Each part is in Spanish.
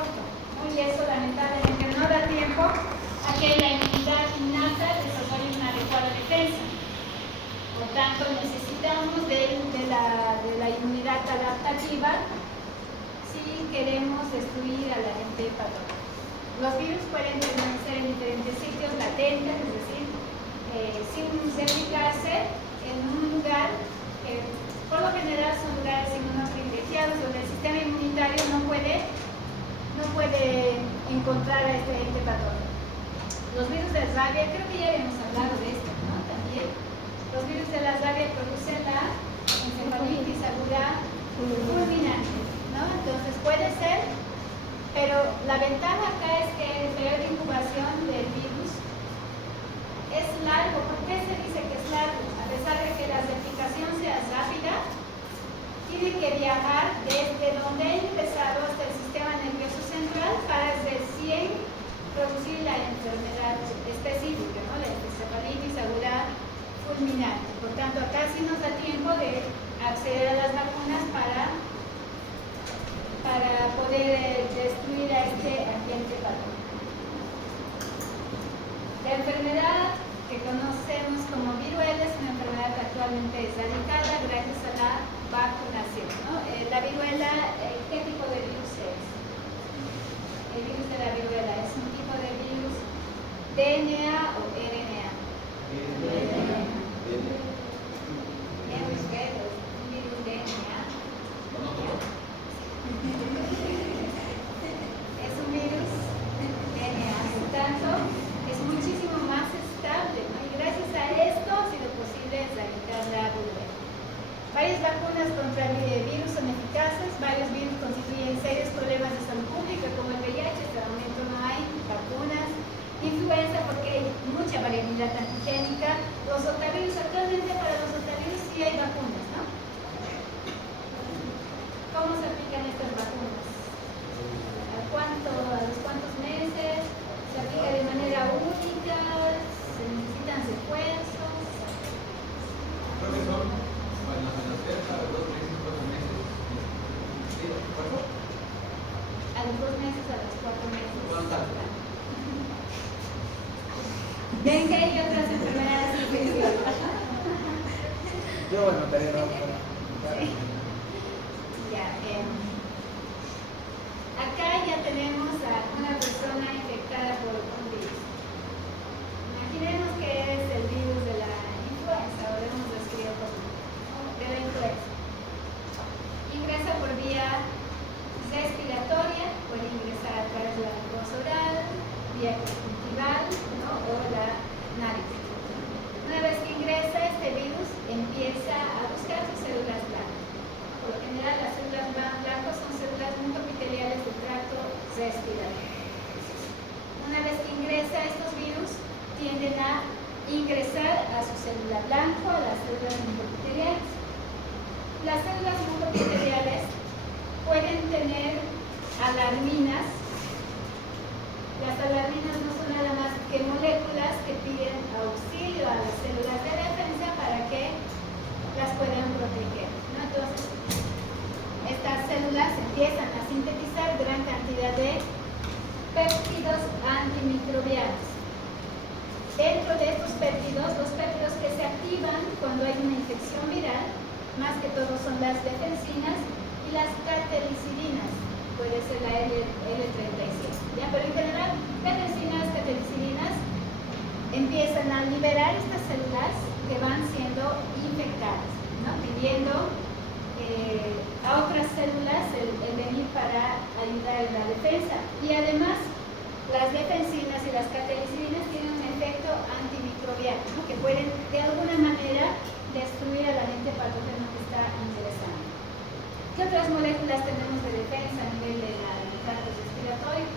corto, ¿no? Y eso lamentablemente no da tiempo a que la inmunidad innata desarrolle una adecuada defensa. Por tanto, necesitamos de la inmunidad adaptativa si queremos destruir al agente patógeno. Los virus pueden permanecer en diferentes sitios latentes, es decir, sin replicarse en un lugar que por lo general son lugares inmunoprivilegiados donde el sistema inmunitario no puede encontrar a este agente patógeno. Los virus de la rabia, creo que ya habíamos hablado de esto, ¿no? También los virus de la rabia producen la encefalitis aguda fulminante, ¿no? Entonces puede ser, pero la ventaja acá es que el periodo de incubación del virus es largo. ¿Por qué se dice que es largo? A pesar de que la replicación sea rápida, tiene que viajar desde donde ha empezado hasta el sistema nervioso central para recién producir la enfermedad específica, ¿no? La encefalitis aguda fulminante. Por tanto, acá sí nos da tiempo de acceder a las vacunas para poder destruir a este agente patógeno. La enfermedad que conocemos como viruela es una enfermedad actualmente erradicada gracias a la vacunación, ¿no? La viruela, ¿qué tipo de virus es? El virus de la viruela es un tipo de virus DNA o RNA. DNA. Un virus DNA. Es un virus DNA, por tanto, es muchísimo más estable, ¿no? Y gracias a esto ha sido posible erradicar la viruela. Varias vacunas contra el virus son eficaces, varios virus constituyen serios problemas de salud pública como el VIH, hasta el momento no hay vacunas. Influenza porque hay mucha variabilidad antigénica. Los otavirus, actualmente para los otavirus sí hay vacunas, ¿no? ¿Cómo se aplican estas vacunas? ¿A los cuántos meses? ¿Se aplica de manera única? ¿Se necesitan refuerzos? Creo que son para nacer a los 2 meses, 4 meses. ¿Sí? ¿Cuánto? A los 2 meses, a los 4 meses. ¿Cuánto? Ven que hay otras enfermedades infecciosas. Yo anotaré la otra. Sí. Ya, acá ya tenemos a una persona infectada por un virus. Imaginemos que es el virus de la influenza o de un resfriado de la influenza. Ingresa por vía respiratoria, puede ingresar a través de la mucosa oral, vía conjuntival, ¿no? O la nariz. Una vez que ingresa, este virus empieza a buscar sus células blancas. Por lo general, las células blancas son células mucoepiteliales del tracto respiratorio. Una vez que ingresa, estos virus tienden a ingresar a su célula blanca, a las células mucoepiteliales. Las células mucoepiteliales pueden tener alarminas. Las alarminas no son nada más que moléculas que piden auxilio a las células de defensa para que las puedan proteger, ¿no? Entonces, estas células empiezan a sintetizar gran cantidad de péptidos antimicrobianos. Dentro de estos péptidos, los péptidos que se activan cuando hay una infección viral, más que todo son las defensinas y las catequicidinas, puede ser la L37, ¿ya? Pero en general, defensinas, catequicidinas empiezan a liberar estas células que van siendo infectadas, ¿no? Pidiendo a otras células el venir para ayudar en la defensa. Y además, las defensinas y las catequicidinas tienen un efecto antimicrobiano, ¿no? Que pueden de alguna manera destruir al agente patógeno que está ingresando. ¿Qué otras moléculas tenemos de defensa a nivel del tracto respiratorio?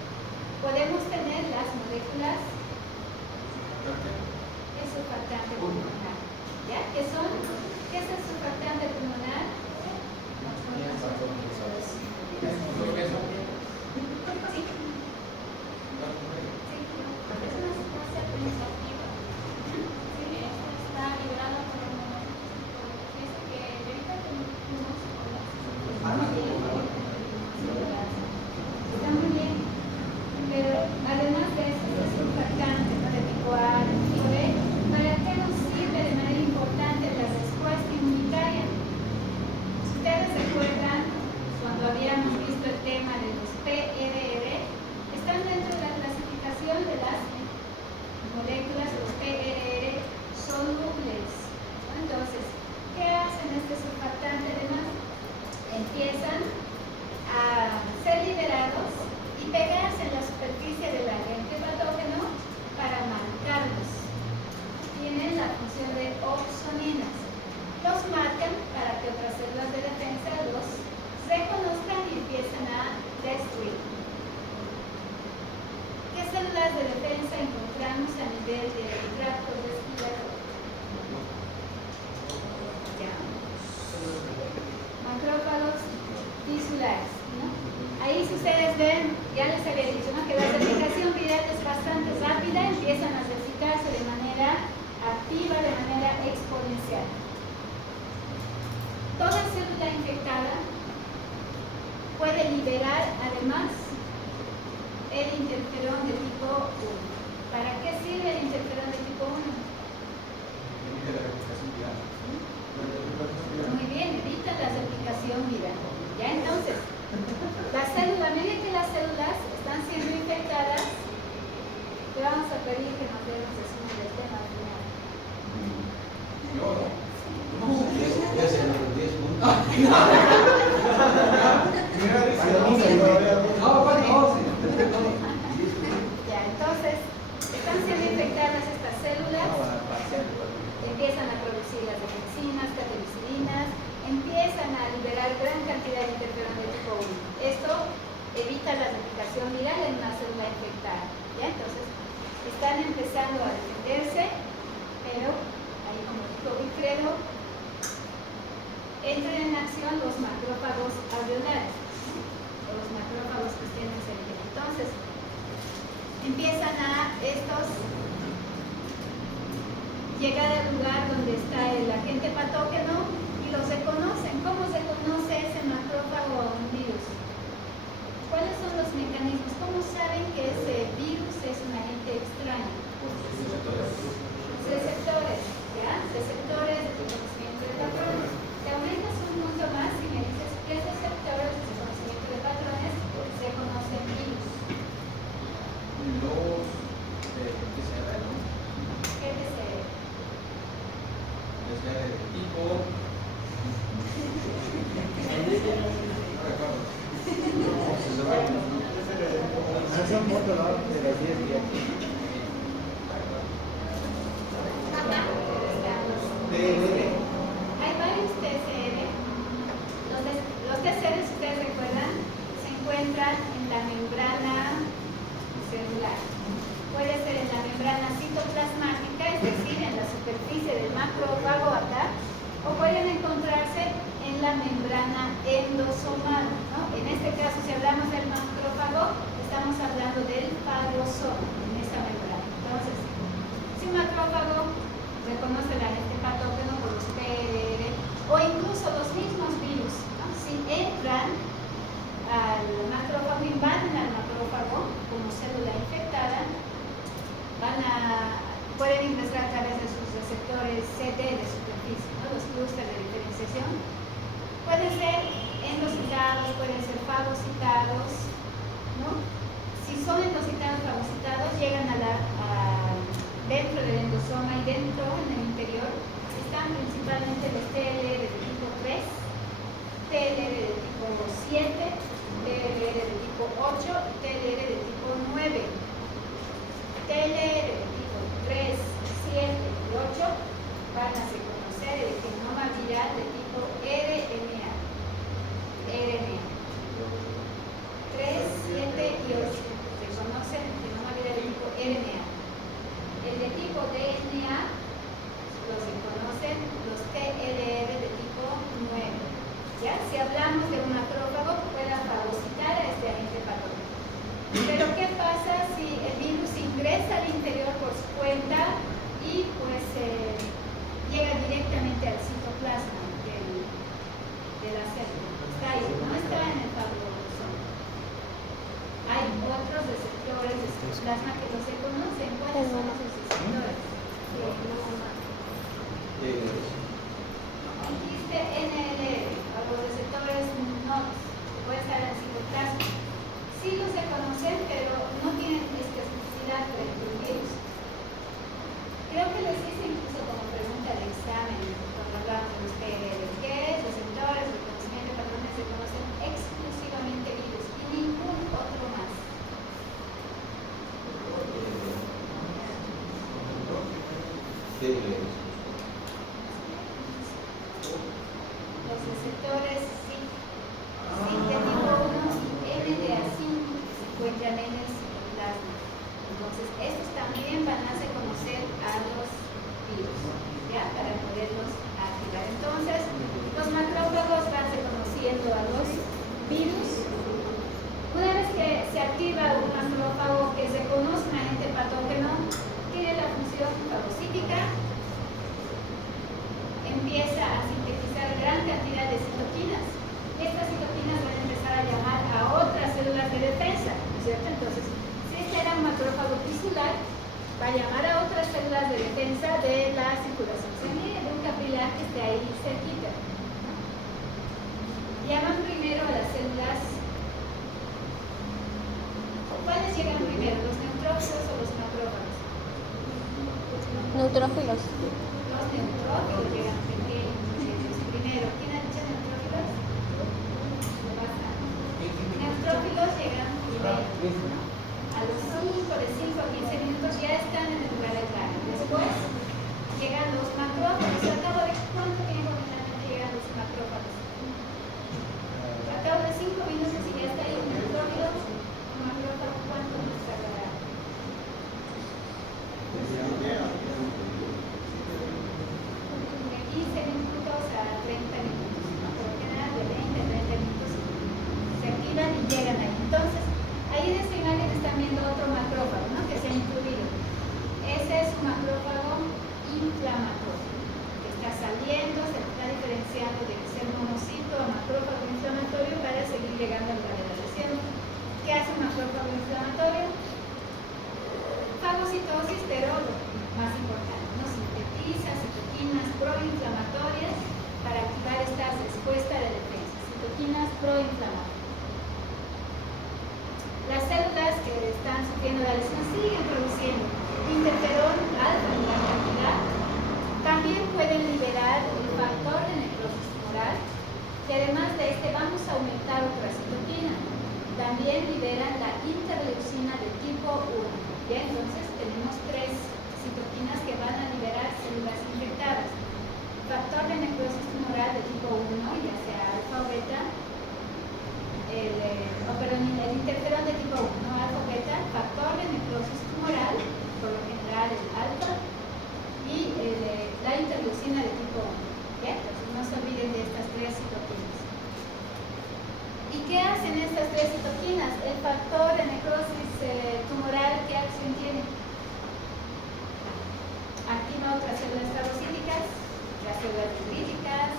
Podemos tener las moléculas de surfactante pulmonar. ¿Ya? ¿Qué son? ¿Qué es el surfactante pulmonar? Está muy bien. celulares, ¿no? Ahí si ustedes ven, ya les había dicho, ¿no?, que la replicación viral es bastante rápida, empiezan a replicarse de manera activa, de manera exponencial. Toda célula infectada puede liberar además el interferón de tipo 1. ¿Para qué sirve el interferón de tipo 1? Evita la replicación viral. Muy bien, evita la replicación viral. Ya entonces, a medida que las células están siendo infectadas, le vamos a pedir que nos dé un resumen del tema al final. Yo no. Ya se nos 10 puntos. Ya, entonces, están siendo infectadas estas células, empiezan a producir las defensinas, catequicinas, empiezan a liberar gran cantidad de interferón de tipo 1. Esto evita la replicación viral en una célula infectada. ¿Ya? Entonces, están empezando a defenderse, pero ahí, como dijo Wilfredo, entran en acción los macrófagos alveolares, o los macrófagos que tienen cerca. Entonces, empiezan a estos llegar al lugar donde está el agente patógeno y los reconocen. ¿Cómo se conoce ese macrófago a un virus? ¿Cuáles son los mecanismos? ¿Cómo saben que ese virus es un agente extraño? Receptores, ¿ya? Receptores de reconocimiento de patrones. Te aumentas un punto más y me dices qué receptores de reconocimiento de patrones se conocen virus. Los PCR, ¿no? ¿Qué PCR? PCR de tipo. Son fotos, ¿no? De las 10 días. Hay varios TCR. Los TCR, si ustedes recuerdan, se encuentran en la membrana celular. Puede ser en la membrana citoplasmática, es decir, en la superficie del macrófago acá, o pueden encontrarse en la membrana endosomal, ¿no? En este caso, si hablamos del macrófago, estamos hablando del fagosoma, en esta membrana. Entonces, si un macrófago reconoce el agente patógeno por los PRR o incluso los mismos virus, ¿no? Si entran al macrófago, invaden al macrófago como célula infectada, pueden ingresar a través de sus receptores CD de superficie, ¿no? Los clústeres de diferenciación. Pueden ser endocitados, pueden ser fagocitados, ¿no? Si son endocitados, fagocitados, llegan dentro del endosoma y dentro, en el interior, están principalmente los TLR de tipo 3, TLR de tipo 7, TLR de tipo 8 y TLR de tipo 9. TLR de tipo 3, 7 y 8 van a reconocer el genoma viral de tipo RNA. RNA. 3, 7 y 8 reconocen el genoma viral de tipo RNA. El de tipo DNA los reconocen los TLR de tipo 9. ¿Ya? Si hablamos de un macrófago que pueda fagocitar a este agente patógeno. Pero ¿qué pasa si el virus ingresa al interior por su cuenta y pues llega directamente al citoplasma de la célula? Está ahí, no está en el fagosoma. Hay otros receptores de citoplasma que los se conocen. ¿Cuáles son esos receptores? Dijiste NLR, o los receptores NOX, que pueden estar en el citoplasma. Sí los se conocen, pero no tienen especificidad para el virus. Creo que les hice incluso como pregunta de examen cuando hablamos de los PRR. ¿Qué es? Receptores, reconocimiento de patrones se conocen exclusivamente virus y ningún otro más. Neutrófilos. Los neutrófilos llegan pequeños. Primero, ¿quién ha dicho neutrófilos? Neutrófilos llegan primero, ¿no? A los 5, de 5 a 15 minutos ya están en el lugar del baño. Después llegan los macrófagos. ¿Al cabo de cuánto tiempo generalmente llegan los macrófagos? Al cabo de 5 minutos y ya está ahí un neutrófilo. Un macrófago, ¿cuánto nos tardará? De 15 minutos a 30 minutos. Por lo general de 20 a 30 minutos se activan y llegan ahí. Entonces, ahí en esta imagen están viendo otro macrófago, ¿no? Que se ha incluido. Ese es un macrófago inflamatorio, que está saliendo, se está diferenciando de ser monocito a macrófago inflamatorio para seguir llegando al lugar de la lesión. ¿Qué hace un macrófago inflamatorio? Fagocitosis, pero lo más importante, ¿no? Sintetiza citoquinas proinflamatorias para activar esta respuesta de defensa. Citoquinas proinflamatorias. Las células que están sufriendo la lesión siguen produciendo interferón alfa en gran cantidad. También pueden liberar el factor de necrosis tumoral, y además de este vamos a aumentar otra citoquina. También liberan la interleucina de tipo 1. ¿Bien? Entonces tenemos 3 citoquinas que van a liberar células infectadas. Factor de necrosis tumoral de tipo 1, ya sea alfa o beta. El interferón de tipo 1, alfa o beta, factor de necrosis tumoral, por lo general el alfa, y la interleucina de tipo 1. ¿Bien? Entonces no se olviden de estas 3 citoquinas. ¿Y qué hacen estas 3 citoquinas? El factor de necrosis tumoral, ¿qué acción tiene? Activa otras células fagocíticas, las células dendríticas,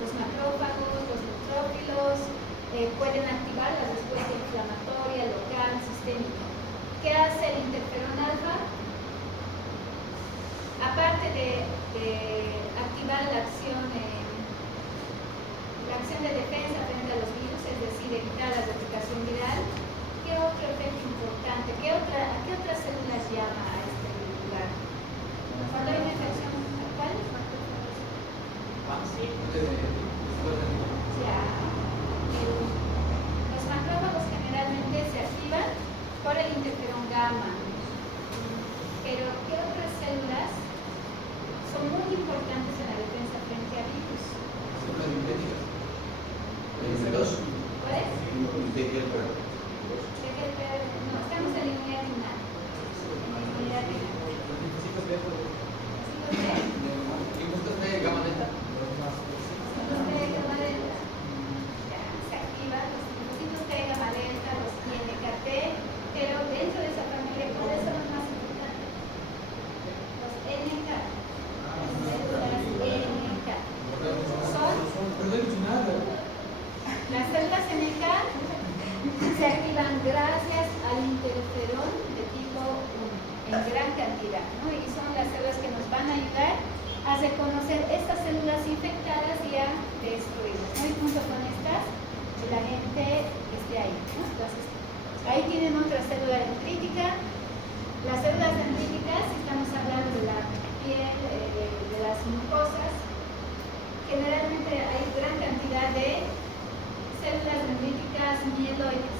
los macrófagos, los neutrófilos. Pueden activar la respuesta inflamatoria local, sistémica. ¿Qué hace el interferón alfa? Aparte de activar la acción de defensa frente a los virus, es decir, evitar la replicación viral, ¿qué otro efecto importante? ¿A qué otras células llama a este lugar? Cuando hay una infección, ¿cuál? Los macrófagos generalmente se activan por el interferón gamma. Pero, ¿qué otras células son muy importantes en la defensa frente a virus? Células linfáticas. ¿Cuáles? De Gelber. No, estamos en inmunidad innata. En inmunidad innata. Los linfocitos B. ¿Linfocitos B? Linfocitos B gamma delta. Linfocitos B gamma delta. Ya, se activan los linfocitos T gamma delta, los NKT, pero dentro de esa familia, ¿cuáles son los más importantes? Los NK. Las células NK. Las células NK se activan gracias al interferón de tipo 1 en gran cantidad, ¿no? Y son las células que nos van a ayudar a reconocer estas células infectadas y a destruirlas, ¿no? Y junto con estas, el agente esté ahí, ¿no? Entonces, ahí tienen otra célula dendrítica. Las células dendríticas, estamos hablando de la piel, de las mucosas, generalmente hay gran cantidad de células dendríticas mieloides,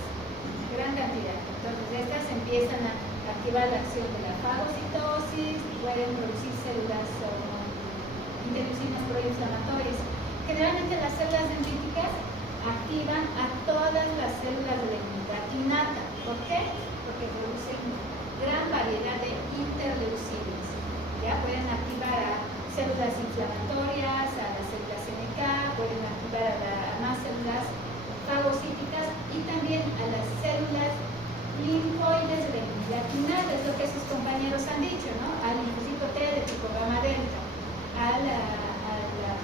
gran cantidad. Entonces estas empiezan a activar la acción de la fagocitosis, pueden producir células interleucinas proinflamatorias. Generalmente las células dendríticas activan a todas las células de la inmunidad innata. ¿Por qué? Porque producen gran variedad de interleucinas. Ya pueden activar a células inflamatorias, a las células NK, pueden activar a más células fagocíticas y también a las células linfoides de la inmunidad innata, es lo que sus compañeros han dicho, ¿no? Al linfocito T de tipo gamma delta,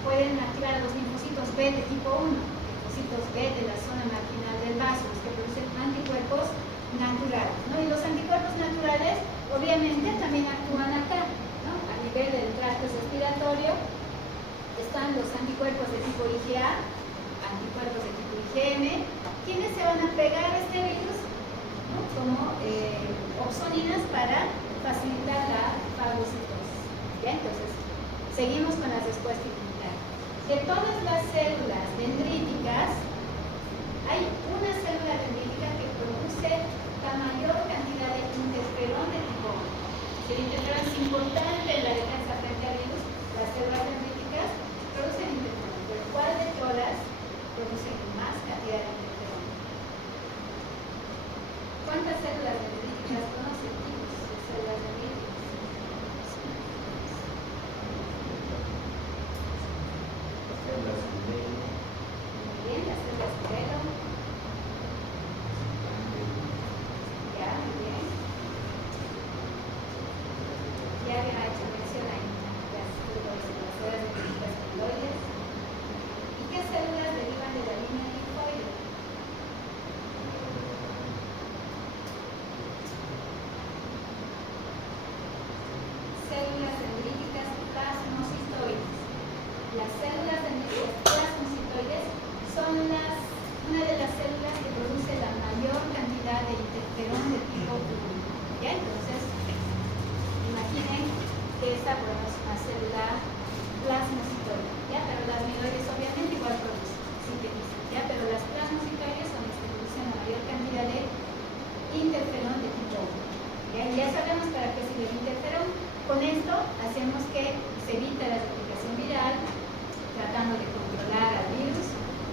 pueden activar a los linfocitos B de tipo 1, linfocitos B de la zona marginal del vaso, los que producen anticuerpos naturales, ¿no? Y los anticuerpos naturales obviamente también actúan acá, ¿no? A nivel del tracto respiratorio están los anticuerpos de tipo IgA, anticuerpos de tipo IgM. ¿Quiénes se van a pegar a este virus? ¿No? Como opsoninas para facilitar la fagocitosis. ¿Ya? Entonces, seguimos con las respuestas inmunitarias. De todas las células dendríticas, hay una célula dendrítica que produce la mayor cantidad de interferón de tipo 1. El interferón es importante en la defensa frente al virus. Las células dendríticas producen interferón, pero ¿cuál de todas produce más cantidad de interferón? ¿Cuántas células dendríticas conocen, tipos de células dendríticas? Muy bien, las células Pelo. Ya, muy bien. Ya había hecho mención ahí las células dendríticas amiloides. ¿Y qué células derivan de la línea linfoide? Células dendríticas plasmocitoides. Las células dendríticas plasmocitoides son una de las células que produce la mayor cantidad de interferón de tipo 1. ¿Ya? Entonces, imaginen que esta es una célula plasmocitoide, ¿ya? Pero las amiloides obviamente igual producen, sintetizan, ¿ya? Pero las plasmocitoides son las que producen la mayor cantidad de interferón de tipo 1. ¿Ya? Y ya sabemos para qué sirve el interferón. Con esto hacemos que se evite la replicación viral, tratando de controlar al virus.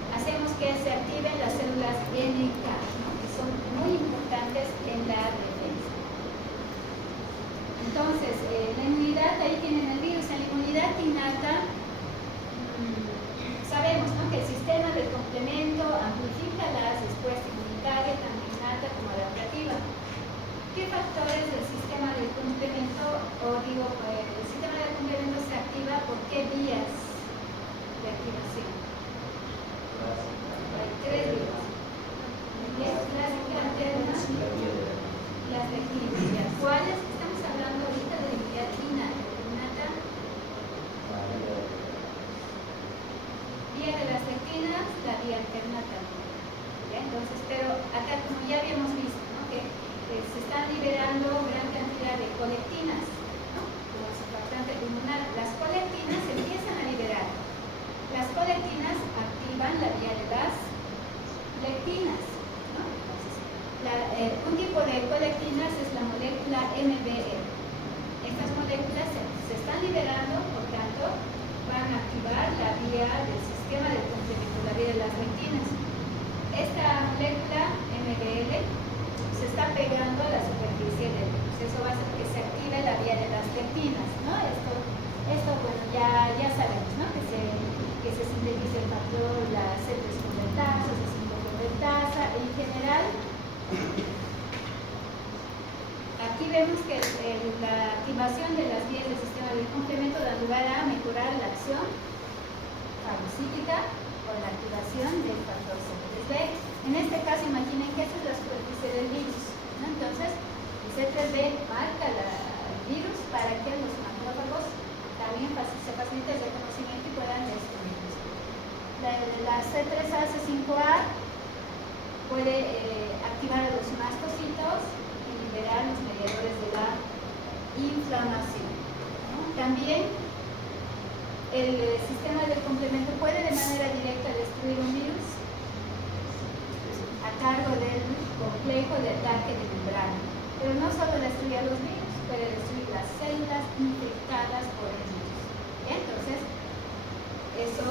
Hacemos que se activen las células NK, ¿no? Que son muy importantes en la defensa. Entonces, la inmunidad, ahí tienen el virus. En la inmunidad innata, sabemos, ¿no?, que el sistema del complemento amplifica la respuesta inmunitaria, tanto innata como adaptativa. ¿Qué factores del sistema del complemento, el sistema del complemento se activa por qué vías de activación? Hay 3 vías. Las internas, las lectinas. ¿Cuáles? Estamos hablando ahorita de la inmunidad innata. Vía de las lectinas, la vía alterna también. ¿Ya? Entonces, pero acá, como ya habíamos visto, ¿no?, que se están liberando gran cantidad de colectinas, ¿no?, como surfactante pulmonar. Las colectinas se empiezan a liberar. Las colectinas activan la vía de las lectinas, ¿no? Entonces, un tipo de colectinas es la molécula MBR. Estas moléculas se están liberando, por tanto, van a activar la vía del sistema del complemento, la vía de las lectinas. Esta molécula MBL se está pegando a la superficie del virus. Eso va a hacer que se active la vía de las lectinas, ¿no? Esto bueno, ya sabemos, ¿no?, que se sintetiza el factor, la C3-convertasa, C5-convertasa. En general, aquí vemos que la activación de las vías del sistema del complemento da lugar a mejorar la acción fagocítica con la activación del factor C3b. En este caso, imaginen que esta es la superficie del virus, ¿no? Entonces, el C3b marca el virus para que los macrófagos también se facilite el reconocimiento y puedan destruirlos. La C3a, C5a puede activar a los mastocitos y liberar los mediadores de la inflamación, ¿no? También el sistema del complemento puede de manera directa destruir un virus a cargo del complejo de ataque de membrana. Pero no solo destruye a los virus, puede destruir las células infectadas por el virus. Entonces, eso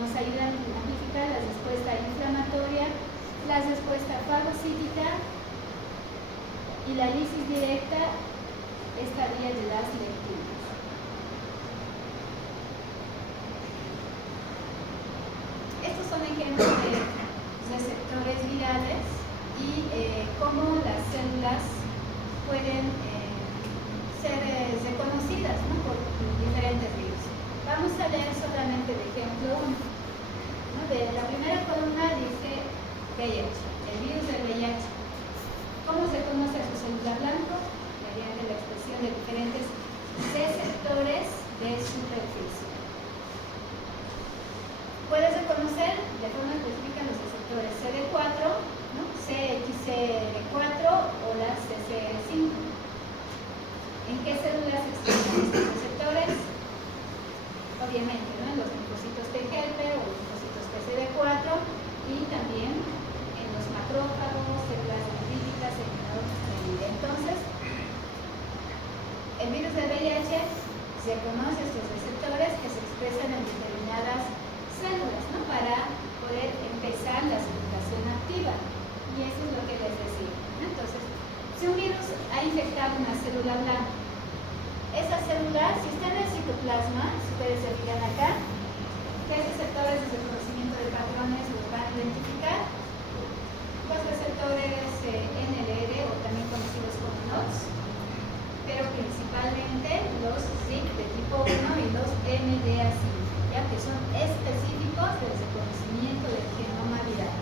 nos ayuda a amplificar la respuesta inflamatoria, la respuesta fagocítica y la lisis directa, esta vía de las lectinas. Estos son ejemplos de receptores virales y cómo las células pueden ser reconocidas, ¿no?, por diferentes virus. Vamos a leer solamente el ejemplo 1. ¿No? De la primera columna dice VIH, el virus del VIH. ¿Cómo se conoce a su célula blanco? Mediante la expresión de diferentes receptores de superficie. Puedes reconocer de forma específica los receptores CD4, ¿no?, CXCD4 o la CCR5. ¿En qué célula el virus del VIH se conoce estos receptores que se expresan en determinadas células, ¿no? Para poder empezar la circulación activa. Y eso es lo que les decía, ¿no? Entonces, si un virus ha infectado una célula blanca, esa célula, si está en el citoplasma, si ustedes se fijan acá, ¿qué receptores de reconocimiento de patrones los van a identificar? Los receptores NLR, o también conocidos como NOTs, pero principalmente los SIC de tipo 1 y los MDA5, ya que son específicos del reconocimiento del genoma viral.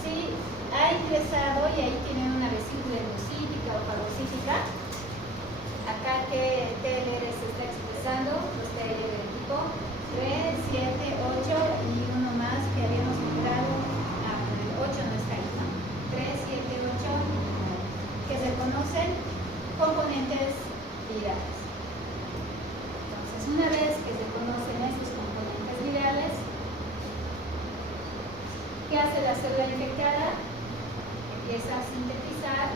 Si ha ingresado y ahí tienen una vesícula endocítica o fagocítica, acá que TLR se está expresando, los TLR de tipo 3, 7, 8 y uno más que habíamos nombrado, el 8 no está ahí, ¿no? 3, 7, 8, que se conocen componentes virales. Entonces, una vez que se conocen estos componentes virales, ¿qué hace la célula infectada? Empieza a sintetizar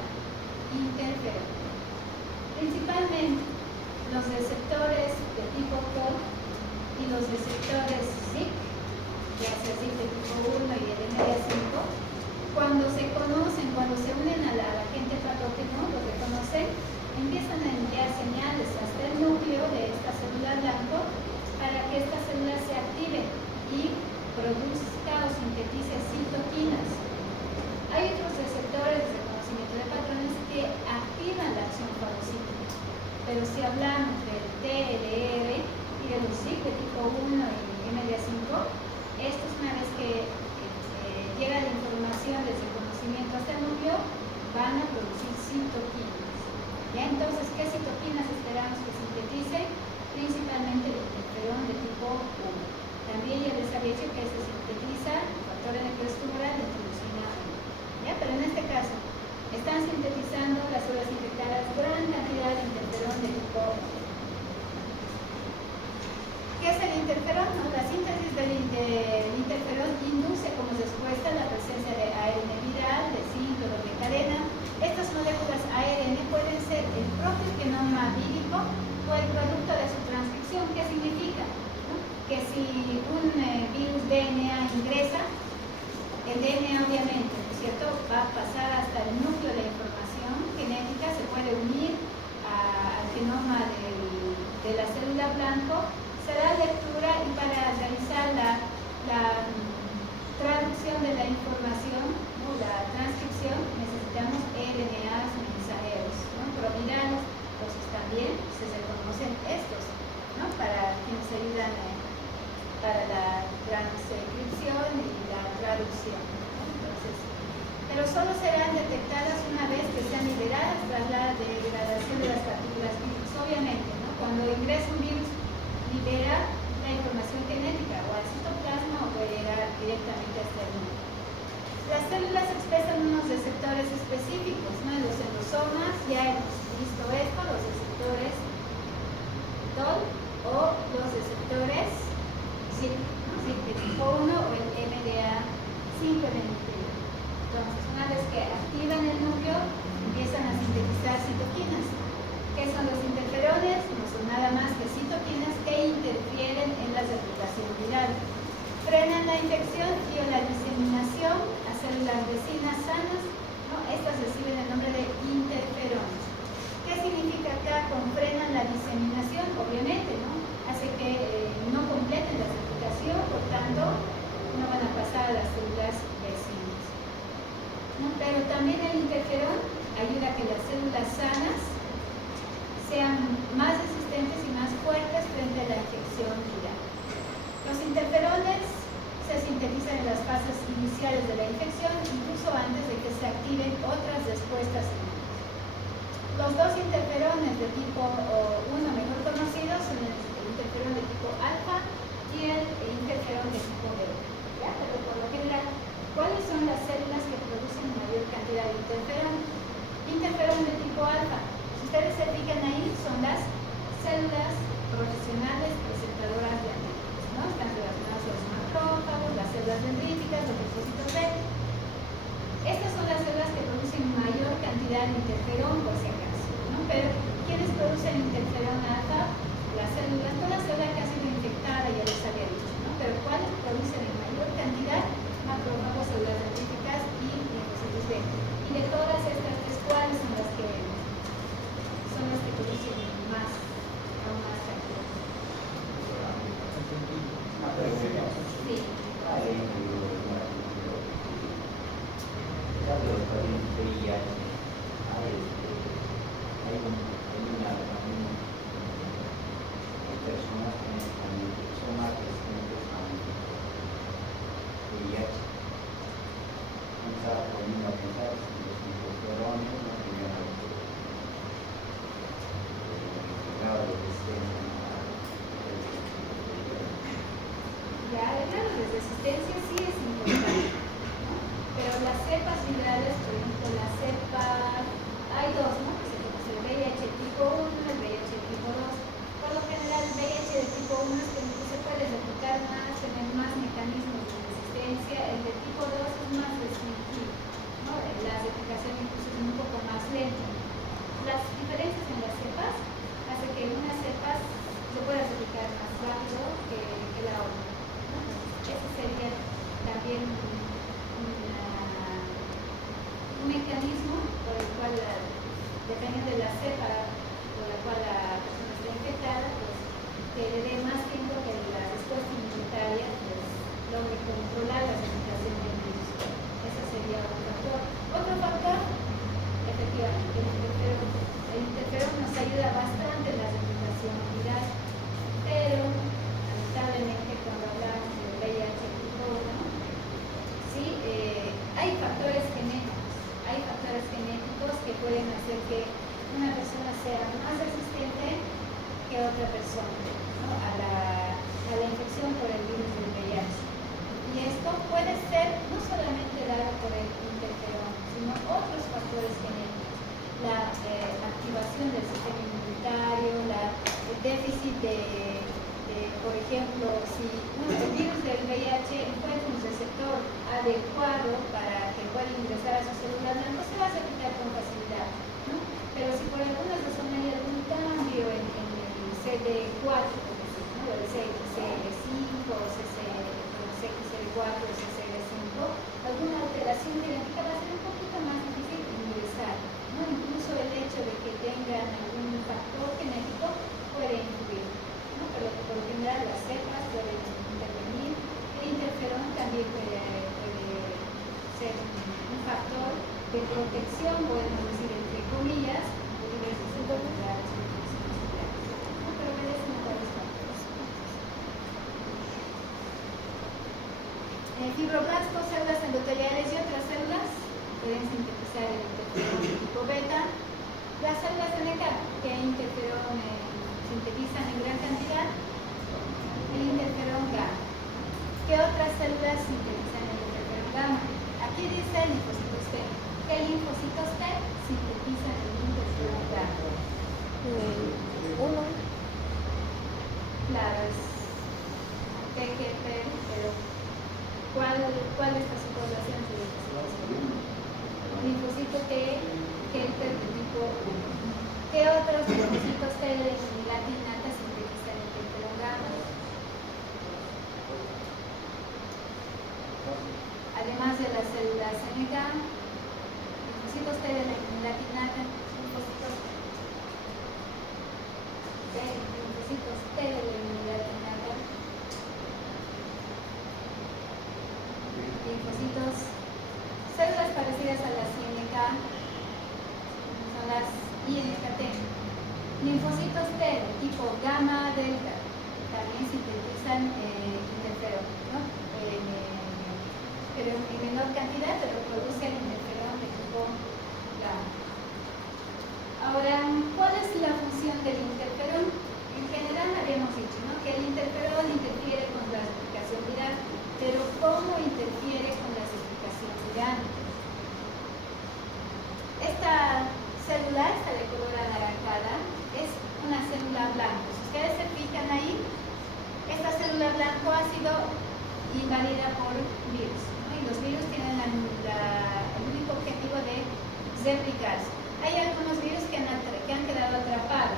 interferón. Principalmente los receptores de tipo COL y los receptores SIC, ya sea SIC de tipo 1 y el MDA5, cuando se conocen, cuando se unen al agente patógeno, lo reconocen, empiezan a enviar señales hasta el núcleo de esta célula blanco para que esta célula se active y produzca o sintetice citoquinas. Hay otros receptores de reconocimiento de patrones que activan la acción fagocítica, pero si hablamos del TLR y de los SIC de tipo 1 y MDA5, estos, una vez que llega la información del reconocimiento hasta el núcleo, van a producir citoquinas. ¿Ya? Entonces, ¿qué citoquinas esperamos que sintetice? Principalmente el interferón de tipo 1. También ya les había dicho que se sintetiza el factor de necrosis tumoral de interleucina 1. ¿Ya? Pero en este caso, están sintetizando las células infectadas gran cantidad de interferón de tipo 1. ¿Qué es el interferón? No, la síntesis del interferón induce como respuesta la presencia de ARN viral, de simple o de cadena. Estas moléculas ARN pueden ser el propio genoma vírico o el producto de su transcripción. ¿Qué significa? ¿No? Que si un virus DNA ingresa, el DNA obviamente, ¿no es cierto?, va a pasar hasta el núcleo de la información genética, se puede unir al genoma de la célula blanco, se da lectura y para realizar la traducción de la información, ¿no?, la transcripción, necesitamos RNAs mensajeros, ¿no?, provirales. Entonces también se reconocen estos, ¿no?, para quienes ayudan para la transcripción y la traducción, ¿no? Entonces, pero solo serán detectadas una vez que sean liberadas tras la degradación de las partículas vírus. Obviamente, ¿no?, cuando ingresa un virus, libera la información genética o al citoplasma o puede llegar directamente hasta el núcleo. Las células expresan unos receptores específicos, ¿no? En los endosomas ya hemos visto esto, los receptores TOL o los receptores SIC, ¿no?, SIC de tipo 1 o el MDA5 en el núcleo. Entonces, una vez que activan el núcleo, empiezan a sintetizar citoquinas. ¿Qué son los interferones? No son nada más que citoquinas que interfieren en la replicación viral. Frenan la infección y o la diseminación a células vecinas sanas, ¿no? Estas reciben el nombre de interferones. ¿Qué significa acá con frenan la diseminación? Obviamente, ¿no?, hace que no completen la replicación, por tanto, no van a pasar a las células vecinas, ¿no? Pero también el interferón ayuda a que las células sanas sean más resistentes y más fuertes frente a la infección viral. Los interferones se sintetizan en las fases iniciales de la infección, incluso antes de que se activen otras respuestas inmunes. Los dos interferones de tipo 1 mejor conocidos son el interferón de tipo alfa y el interferón de tipo beta. ¿Ya? Pero por lo general, ¿cuáles son las células que producen mayor cantidad de interferón? Interferón de tipo alfa. Si ustedes se fijan ahí, son las células profesionales presentadoras de antígenos, ¿no? Están relacionadas con los macrófagos, las células dendríticas, los linfocitos B. Estas son las células que producen mayor cantidad de interferón, por si acaso, ¿no? Pero, ¿quiénes producen interferón alfa? Las células, toda célula que ha sido infectada, ya les había dicho, ¿no? Pero ¿cuáles producen en mayor cantidad? Macrófagos, células dendríticas y linfocitos B. Y de todas estas tres, ¿cuáles son las que producen más, aún más cantidad? Sí. Personas que son más resistentes a VIH. No estaba poniendo a pensar si los interferones no tenían algún grado de resistencia Ya, el grado de resistencia sí es importante, ¿no? Pero las cepas virales, por ejemplo, la cepa, hay dos, ¿no? Que se conoce el VIH tipo 1 y el VIH tipo 2. Por lo general, el VIH de tipo 1 es que se puede replicar más, tener más mecanismos de resistencia. El de tipo 2 es más restringido, ¿no? La replicación incluso es un poco más lenta. Las diferencias en las cepas hace que en unas cepas se pueda replicar más rápido que la otra, ¿no? Ese sería también un mecanismo por el cual, dependiendo de la cepa por la cual la persona está infectada, pues que le dé más tiempo que la respuesta inmunitaria pues logre controlar la replicación del virus. Ese sería un factor. Otro factor, efectivamente, el interferón nos ayuda bastante en la replicación viral, pero lamentablemente cuando hablamos del VIH tipo 1, sí, hay factores genéticos que pueden hacer que una persona sea más resistente que otra persona, ¿no? a la infección por el virus del VIH. Y esto puede ser no solamente dado por el interferón, sino otros factores genéticos. La activación del sistema inmunitario, el déficit por ejemplo, si el virus del VIH encuentra un receptor adecuado para que pueda ingresar a su célula blanca, se va a replicar con facilidad, ¿no? Pero si por alguna razón hay algún cambio en el CD4, ¿no? O el CXL5 o CXL4 o CXL5, alguna alteración genética va a ser un poquito más difícil de ingresar, ¿no? Incluso el hecho de que tengan algún factor genético puede influir, ¿no? Pero por lo general las cepas pueden intervenir. El interferón también puede ser un factor de protección, podemos decir entre comillas, de diversas enfermedades o infecciones virales, ¿no? Pero obedecen a varios factores. Fibroblastos, células endoteliales y otras células pueden sintetizar el interferón tipo beta. Las células NK que interferón sintetizan en gran cantidad el interferón gamma. ¿Qué otras células sintetizan el interferón gamma? Aquí dice linfocitos T. ¿Qué linfocitos T sintetizan el interferón gamma? Uno. Claro, es TGP, pero ¿cuál está su población de linfocitos T? Linfocito T, helper de tipo 1. ¿Qué otros linfocitos T de latinata sintetizan el interferón gamma? Además de las células NK, linfocitos T de latinata, linfocitos T de latinata, linfocitos, células parecidas a las INK, son las INKT. Linfocitos T de tipo gamma delta también sintetizan interferón, ¿no? Pero en menor cantidad, pero producen interferón de tipo gamma. Ahora, ¿cuál es la función del interferón? En general habíamos dicho, ¿no?, que el interferón interfiere con la replicación viral, pero ¿cómo interfiere con la replicación viral? Esta célula, esta de color anaranjada, es una célula blanca. Si ustedes se fijan ahí, esta célula blanca ha sido invadida por virus, ¿no? Y los virus tienen el único objetivo de replicarse. Hay algunos virus que han quedado atrapados,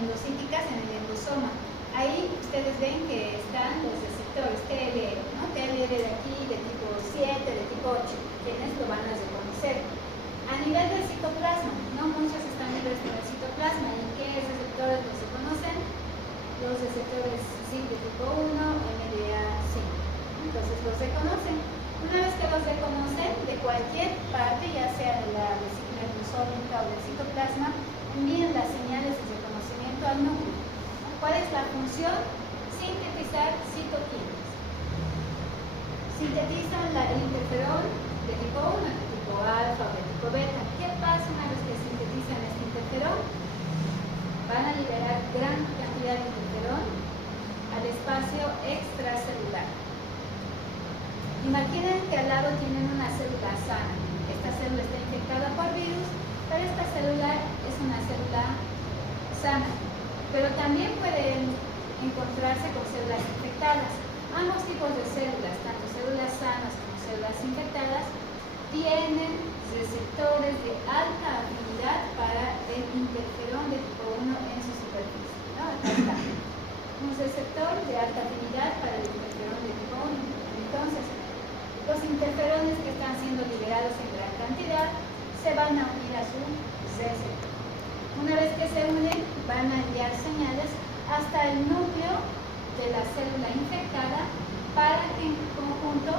endocíticas en el endosoma. Ahí ustedes ven que están los receptores TLR, ¿no? TLR de aquí, de tipo 7, de tipo 8, quienes lo van a reconocer. A nivel del citoplasma, ¿no? Muchos están libres en el citoplasma. ¿Y qué receptores los reconocen? Los receptores SIG de tipo 1, MDA 5. Entonces los reconocen. Una vez que los reconocen, de cualquier parte, ya sea de la vesícula endosómica o del citoplasma, envían las señales de reconocimiento al núcleo. ¿Cuál es la función? Sintetizar citoquinas. Sintetizan el interferón de tipo 1, de tipo alfa o de tipo beta. ¿Qué pasa una vez que sintetizan este interferón? Van a liberar gran cantidad de interferón al espacio extracelular. Imaginen que al lado tienen una célula sana. Esta célula está infectada por virus, pero esta célula es una célula sana. Pero también pueden encontrarse con células infectadas. Ambos tipos de células, tanto células sanas como células infectadas, tienen receptores de alta afinidad para el interferón de tipo 1 en su superficie, ¿no? Acá está. Un receptor de alta afinidad para el interferón de tipo 1. Entonces, los interferones que están siendo liberados en gran cantidad se van a unir a su receptor. Una vez que se unen, van a enviar señales hasta el núcleo de la célula infectada para que en conjunto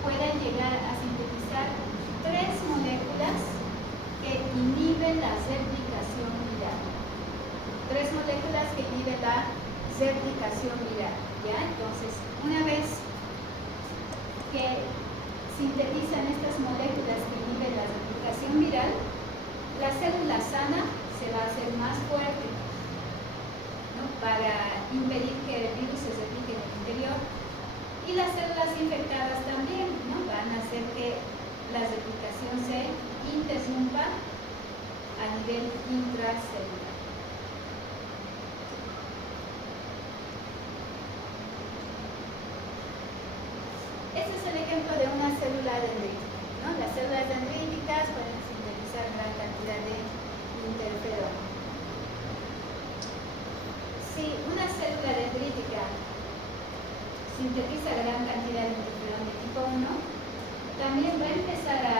puedan llegar a sintetizar 3 moléculas que inhiben la replicación viral. 3 moléculas que inhiben la replicación viral. ¿Ya? Entonces, una vez que sintetizan estas moléculas que inhiben la replicación viral, la célula sana se va a hacer más fuerte, ¿no? Para impedir que el virus se replique en el interior. Y las células infectadas también, ¿no? Van a hacer que la replicación se interrumpa a nivel intracelular. Este es el ejemplo de una célula dendrítica, ¿no? Las células dendríticas pueden sintetizar gran cantidad de interferón. Si una célula dendrítica sintetiza gran cantidad de interferón de tipo 1, también va a empezar a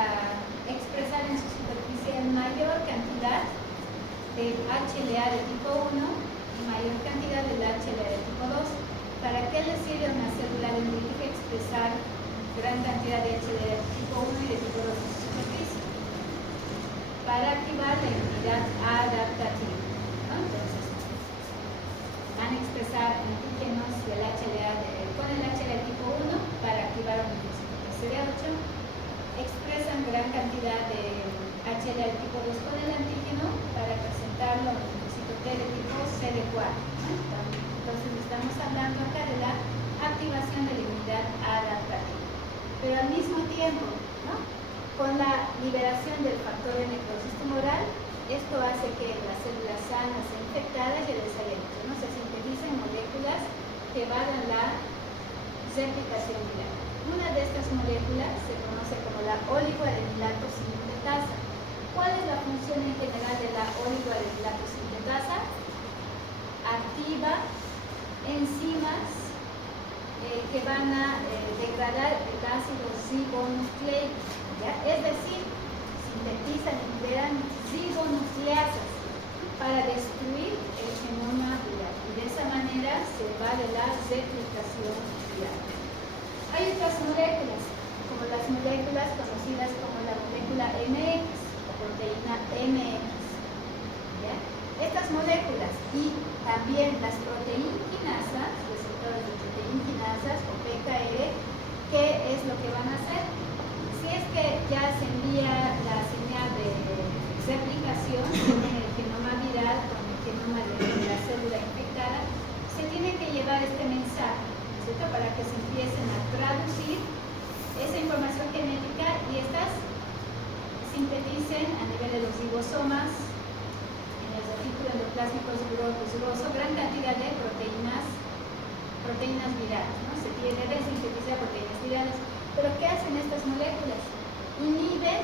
expresar en su superficie mayor cantidad del HLA de tipo 1 y mayor cantidad del HLA de tipo 2. ¿Para qué le sirve a una célula dendrítica expresar gran cantidad de HLA de tipo 1 y de tipo 2 en su superficie? Para activar la inmunidad adaptativa, ¿no? Entonces, van a expresar antígenos del con el HLA tipo 1 para activar un linfocito CD8, expresan gran cantidad de HLA tipo 2 con el antígeno para presentarlo a un linfocito T de tipo CD4, ¿no? Entonces estamos hablando acá de la activación de la inmunidad adaptativa. Pero al mismo tiempo, ¿no? Con la liberación del factor de necrosis tumoral, esto hace que las células sanas e infectadas ya les haya dicho, ¿no? Se sinteticen moléculas que van a la replicación viral. Una de estas moléculas se conoce como la oligoadenilato sintetasa. ¿Cuál es la función en general de la oligoadenilato sintetasa? Activa enzimas que van a degradar el ácido ribonucleico, ¿ya? Es decir, sintetizan y liberan ribonucleasas para destruir el genoma viral y de esa manera se va de la replicación viral. Hay otras moléculas, como las moléculas conocidas como la molécula MX o proteína MX, ¿ya? Estas moléculas y también las proteinquinasas, receptores de proteinquinasas o PKR, ¿qué es lo que van a hacer? Si es que ya se envía la señal de replicación con el genoma viral, con el genoma de la célula infectada, se tiene que llevar este mensaje, ¿cierto? Para que se empiecen a traducir esa información genética y estas sinteticen a nivel de los ribosomas, en el retículo endoplásmico riguroso, gran cantidad de proteínas virales, ¿no? Se tiene que sintetizar proteínas virales. Pero ¿qué hacen estas moléculas? Inhiben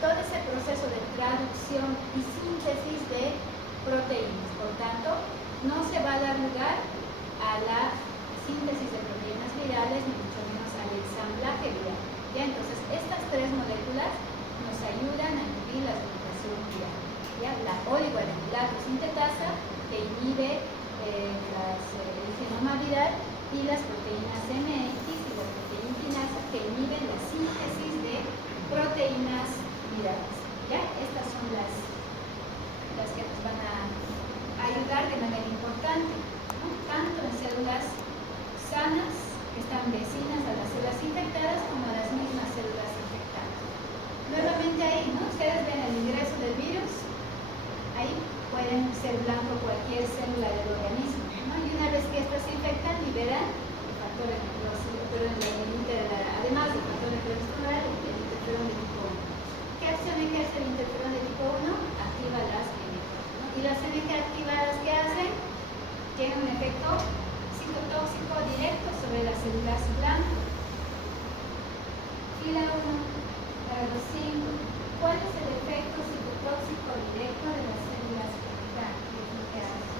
todo ese proceso de traducción y síntesis de proteínas. Por tanto, no se va a dar lugar a la síntesis de proteínas virales, ni mucho menos al ensamblaje viral. ¿Ya? Entonces, estas tres moléculas nos ayudan a inhibir la replicación viral. ¿Ya? La oligoarenilado sintetasa, que inhibe el genoma viral, y las proteínas MX y la proteína quinasa, que inhiben la síntesis de proteínas virales. ¿Ya? Estas son las que nos van a ayudar de manera importante, ¿no? Tanto en células sanas, que están vecinas a las células infectadas, como a las mismas células infectadas. Nuevamente ahí, ¿no? Ustedes ven el ingreso del virus, ahí pueden ser blanco cualquier célula del organismo, ¿no? Y una vez que estas se infectan, liberan el factor de necrosis, además del factor de necrosis tumoral, el interferón de tipo 1. ¿Qué acción ejerce el interferón de tipo 1? Activa las NK, ¿no? Y las NK activadas, ¿qué hacen? Tienen un efecto citotóxico directo sobre las células blancas. Fila 1, parágrafo 5. ¿Cuál es el efecto citotóxico directo de las células blancas? ¿Qué es lo que hace?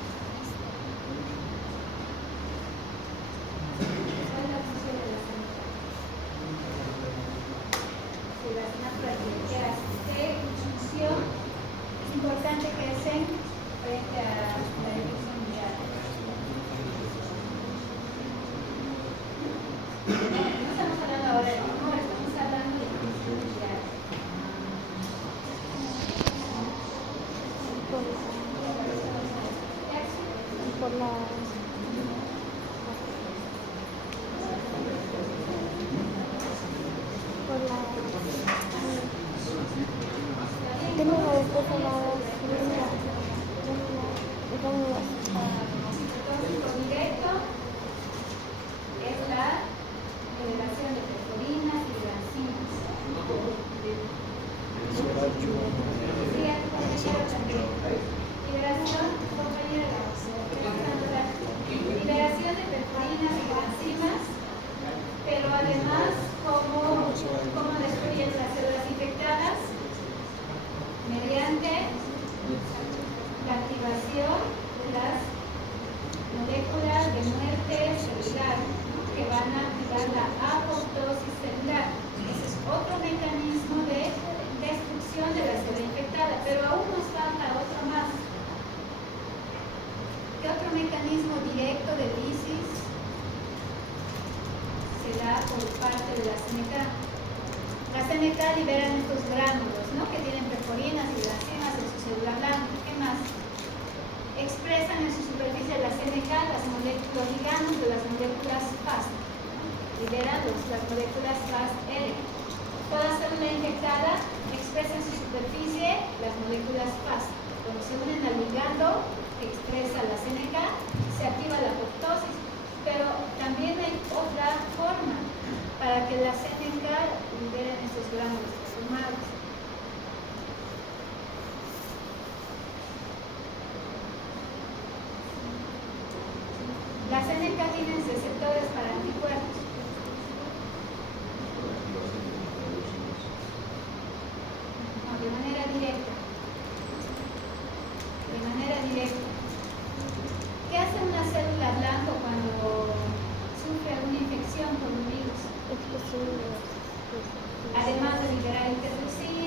¿Cuál es la función de las NK? Si las NK, ¿qué hacen? ¿Qué función es importante que hacen frente a la infección viral? No estamos hablando ahora de tumor, estamos hablando de infección viral. ¿Qué acción? Por la... Tengo una respuesta Citotóxico directo es la elevación de perforinas y de enzimas. Liberación de perforinas y de enzimas, pero además cómo destruyen las células infectadas mediante la activación de las moléculas de muerte celular, ¿no? Que van a activar la apoptosis celular. Ese es otro mecanismo de destrucción de la célula infectada, pero aún nos falta otro más. ¿Qué otro mecanismo directo de lisis se da por parte de las NK? Las NK liberan estos gránulos, ¿no? Que tienen perforinas y enzimas en su célula blanca. ¿Qué más? Expresan en su superficie las NK los ligandos de las moléculas FAST. Liberan las moléculas FAST-R. Toda célula infectada expresa en su superficie las moléculas FAST. Cuando se unen al ligando que expresa las NK, se activa la apoptosis. Pero también hay otra forma para que las NK liberen esos gránulos transformados. Las NK tienen receptores para anticuerpos. No, de manera directa. De manera directa. ¿Qué hace una célula blanca cuando sufre una infección por un virus? Además de liberar interleucina,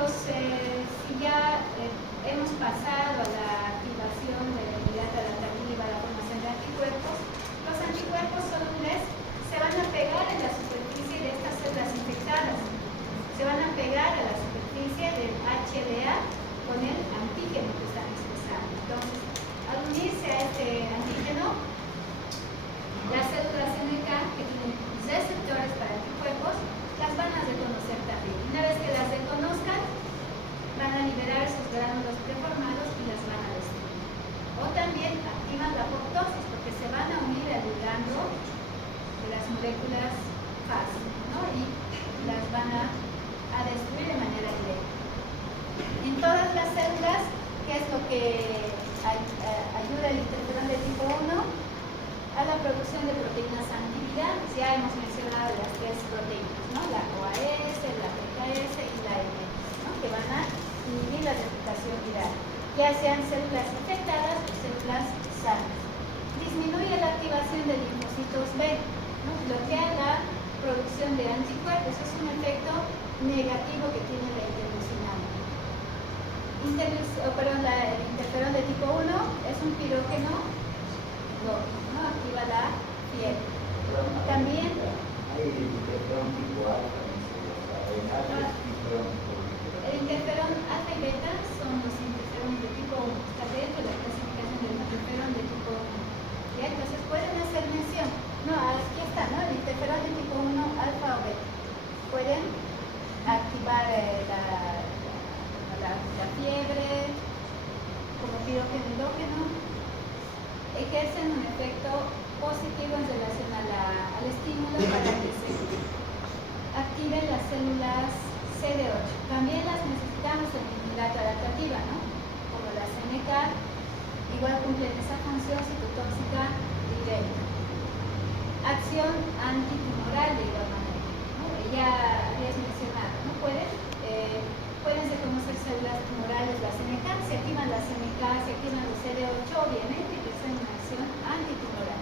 nosotros, si ya hemos pasado a la activación de la inmunidad adaptativa, la formación de anticuerpos, los anticuerpos solubles se van a pegar en la superficie de estas células infectadas, se van a pegar a la superficie del HLA con el antígeno que están expresando. Entonces, al unirse a este antígeno, las células NK que tienen receptores para anticuerpos las van a reconocer también. Una vez que las reconozcan, van a liberar sus gránulos preformados y las van a destruir. O también activan la apoptosis porque se van a unir al ligando de las moléculas FAS, ¿no? Y las van a destruir de manera directa. En todas las células, ¿qué es lo que ayuda el interferón de tipo 1? A la producción de proteínas antivirales. Ya hemos mencionado las tres proteínas, ¿no? La OAS, la PKS y la MS, ¿no? Que van a inhibir la replicación viral, ya sean células infectadas o células sanas. Disminuye la activación de linfocitos B, ¿no? Bloquea la producción de anticuerpos. Es un efecto negativo que tiene la interleucinamida. El interferón de tipo 1 es un pirógeno lógico, ¿no? Activa la piel. También hay interferón tipo alfa, el interferón alfa y beta son los interferones de tipo 1. Está dentro de la clasificación del interferón de tipo 1. ¿Ya? Entonces pueden hacer mención. No, aquí está, ¿no? El interferón de tipo 1, alfa o beta. Pueden activar la fiebre como pirógeno endógeno. Ejercen un efecto positivo en relación al estímulo para que se activen las células CD8. También las necesitamos en inmunidad adaptativa, ¿no? Como las NK, igual cumplen esa función citotóxica directa. Acción antitumoral de igual manera, ¿no? Ya habías mencionado, ¿no? Pueden reconocer células tumorales las NK, se activan las NK, se activan los CD8, obviamente, que es una acción antitumoral.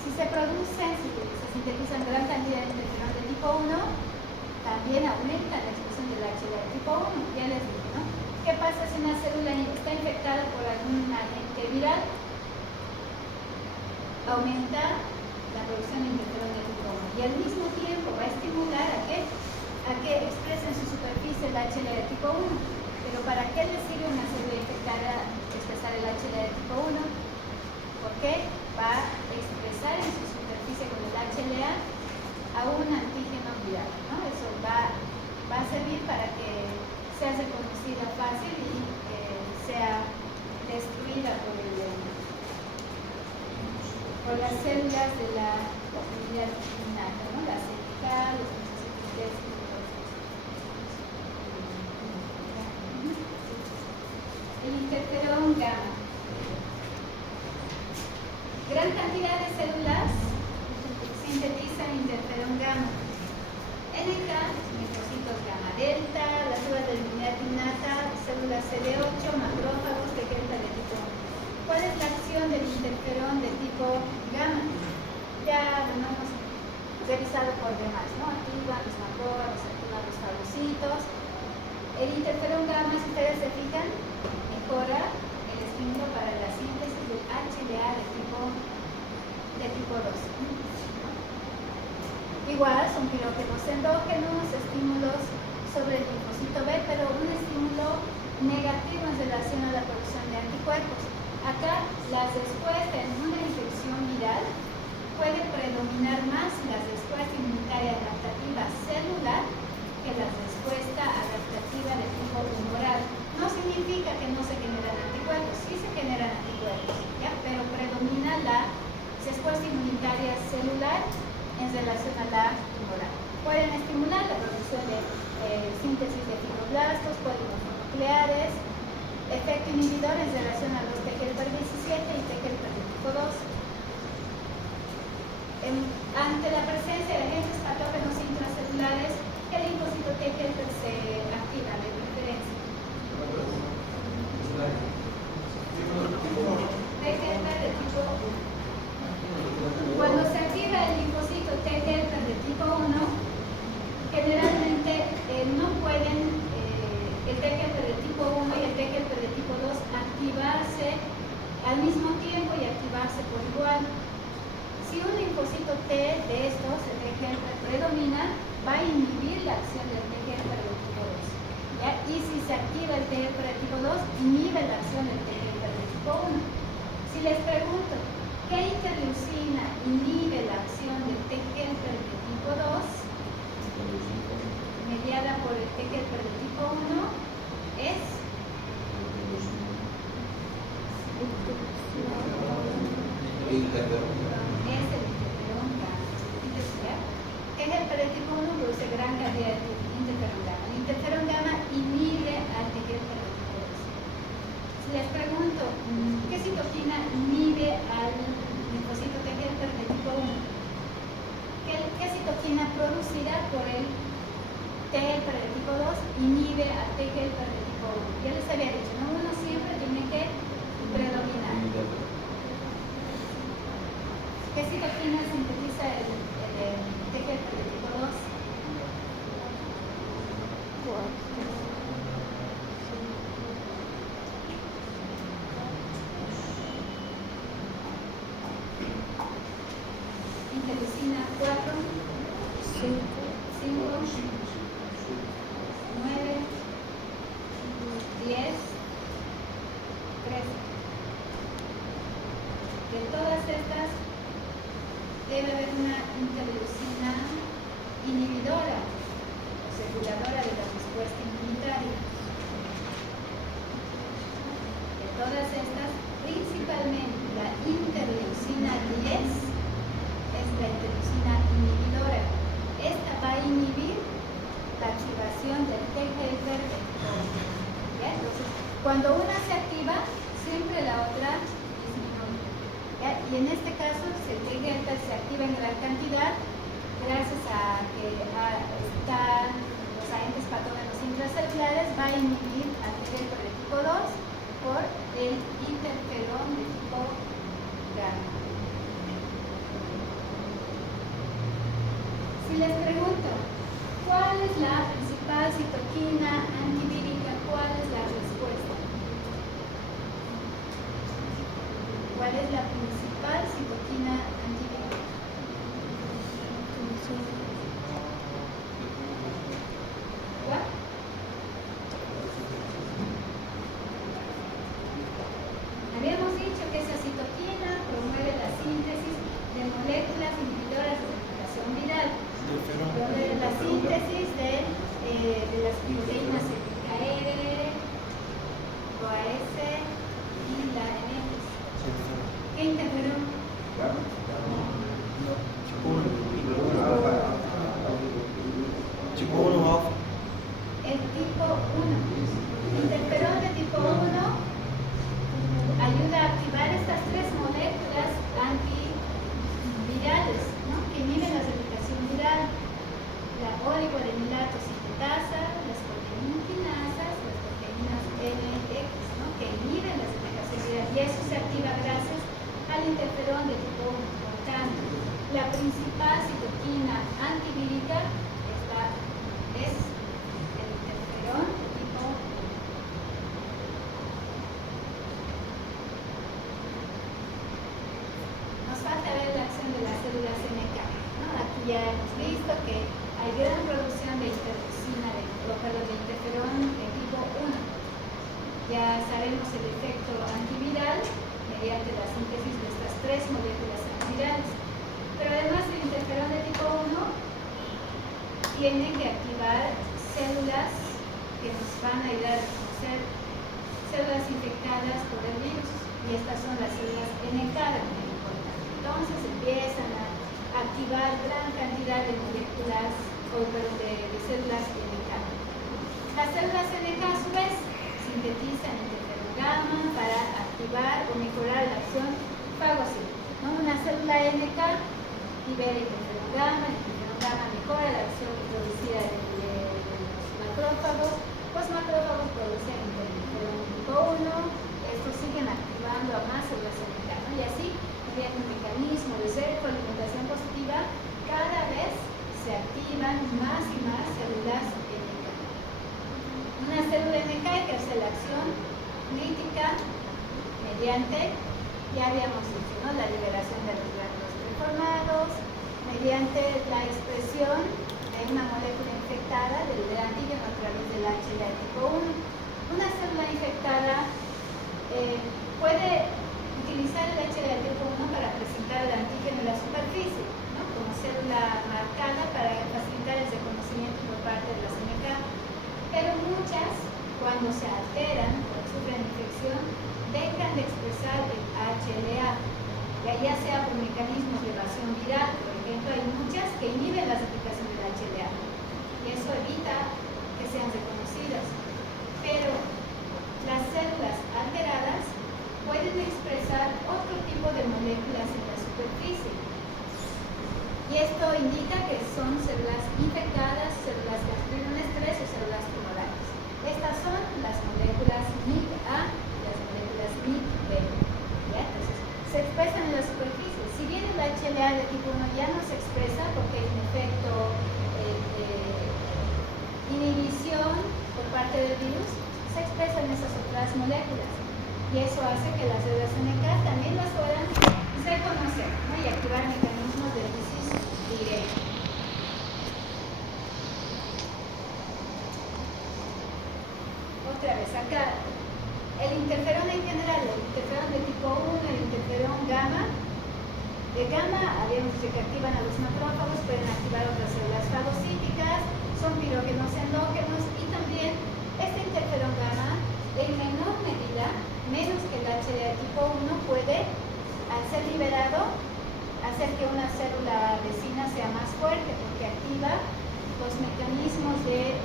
Si se producen, si se sintetizan gran cantidad de interferón de tipo 1, también aumenta la expresión del HLA de tipo 1, ya les dije, ¿no? ¿Qué pasa si una célula está infectada por algún agente viral? Aumenta la producción de interferón de tipo 1 y al mismo tiempo va a estimular a que expresen en su superficie el HLA de tipo 1. Pero ¿para qué le sirve una célula infectada expresar el HLA de tipo 1? Porque va a expresar en su superficie con el HLA a un antígeno viral, ¿no? Eso va a servir para que sea reconocida fácil y sea destruida por las células de la inmunidad innata, ¿no? Las NK, los linfocitos T. El interferón gamma. Gran cantidad de células sintetizan interferón gamma. NK, linfocitos gamma delta, las células de la inmunidad innata, células CD8, macrófagos de delta de tipo 1. ¿Cuál es la acción del interferón de tipo gamma? Ya lo hemos revisado por demás, ¿no? Activan los macrófagos, activan los fagocitos. El interferón gamma, si ustedes se fijan, mejora el estímulo para la síntesis del HLA de tipo 2. Igual son pirógenos endógenos, estímulos sobre el linfocito B, pero un estímulo negativo en relación a la producción de anticuerpos. Acá la respuesta en una infección viral puede predominar más la respuesta inmunitaria adaptativa celular que la respuesta adaptativa de tipo humoral. No significa que no se generan anticuerpos, sí se generan anticuerpos, ¿ya? Pero predomina la respuesta inmunitaria celular en relación a la humoral. Pueden estimular la producción de síntesis de fibroblastos, polímeros nucleares, efecto inhibidor en relación a los TGLP 17 y TGLP tipo 2. Ante la presencia de agentes patógenos intracelulares, el linfocito TGLP se activa de preferencia. TGLP de tipo 1. Cuando se activa el linfocito TGLP de tipo 1, generalmente no pueden predomina va a inhibir la acción del TGF del tipo 2. ¿Ya? Y si se activa el TGF del tipo 2, inhibe la acción del TGF del tipo 1. Si les pregunto, ¿qué interleucina inhibe la acción del TGF del tipo 2? Mediada por el TGF del tipo 1 es el interferón gamma. TGF del tipo 1 produce gran cantidad de interferón gamma. El interferón gamma inhibe al TGF del tipo 2. Si les pregunto, ¿qué citokina inhibe al linfocito TGF del tipo 1? ¿Qué citokina producida por el TGF del tipo 2 inhibe al TGF del tipo 1? Ya les había dicho, ¿no? Uno siempre tiene que predominar. ¿Qué citokina sintetiza el TGF del tipo 2? Interleucina 4, 5, 9, 10, 13. De todas estas, debe haber una interleucina inhibidora o seguradora de la respuesta inmunitaria. De todas estas, principalmente la interleucina 10 es la interleucina inhibidora. Esta va a inhibir la activación del TGF del tipo 1. ¿Ya? Entonces, cuando una se activa, siempre la otra disminuye. ¿Ya? Y en este caso, si el TGF se activa en gran cantidad, gracias a que están los agentes patógenos intracelulares, va a inhibir al TGF del tipo 2 por el interferón de tipo gamma. Si les pregunto, ¿cuál es la principal citoquina antivírica? ¿Cuál es la respuesta? ¿Cuál es la principal citoquina antivírica? ¿Cuál? Habíamos dicho que esa citoquina promueve la síntesis de moléculas inhibidoras de replicación viral. La síntesis de las proteínas CPKR, OAS y la NX. ¿Qué interferón? El tipo 1. Interferón de tipo 1 ayuda a activar estas tres moléculas antivirales, ¿no? Que inhiben la replicación viral. La oligodenhilato sintetasa, las proteinquinasas, las proteínas NX, ¿no? Que inhiben la replicación viral, y eso se activa gracias al interferón de tipo 1. Por tanto, la principal citoquina antivírica es el interferón de tipo 1. Nos falta ver la acción de las células NK, ¿no? Aquí ya hemos visto que hay gran producción de interferón de tipo 1. Ya sabemos el efecto antiviral mediante la síntesis de estas tres moléculas antivirales. Pero además del interferón de tipo 1, tiene que activar células que nos van a ayudar a reconocer células infectadas por el virus. Y estas son las células NK de muy importante. Entonces empiezan a activar gran cantidad de moléculas de células NK. Las células NK a su vez sintetizan interferón gamma para activar o mejorar la acción fagocítica, ¿no? Una célula NK libera interferón gamma, el interferón gamma mejora la acción introducida de los macrófagos. Los macrófagos producen interferón tipo 1, estos siguen activando a más células NK, ¿no? Y así, mediante un mecanismo de retroalimentación positiva, cada vez se activan más y más células NK. Una célula NK ejerce la acción lítica mediante, ya habíamos dicho, ¿no? La liberación de los gránulos preformados, mediante la expresión de una molécula infectada del antígeno a través del HLA tipo 1. Una célula infectada puede utilizar el HLA tipo 1 para presentar el antígeno en la superficie, ¿no? Como célula marcada para facilitar el reconocimiento por parte de la CMK. Pero muchas, cuando se alteran, cuando sufren infección, dejan de expresar el HLA, ya sea por mecanismos de evasión viral. Por ejemplo, hay muchas que inhiben la replicación del HLA y eso evita que sean reconocidas. Pero las células alteradas pueden expresar otro tipo de moléculas en la superficie. Y esto indica que son células infectadas, células que sufrieron estrés o células tumorales. Estas son las moléculas MIC-A y las moléculas MIC-B. Entonces, se expresan en la superficie. Si bien el HLA de tipo 1 ya no se expresa porque hay un efecto inhibición por parte del virus, se expresan esas otras moléculas. Y eso hace que las células NK también las puedan reconocer, ¿no? Y activar mecanismos de lysis directa. Otra vez acá, el interferón en general, el interferón de tipo 1, el interferón gamma. De gamma habíamos dicho que activan a los macrófagos, pueden activar otras células fagocíticas, son pirógenos endógenos y también este interferón gamma en menor medida, menos que el HLA tipo 1, puede, al ser liberado, hacer que una célula vecina sea más fuerte porque activa los mecanismos de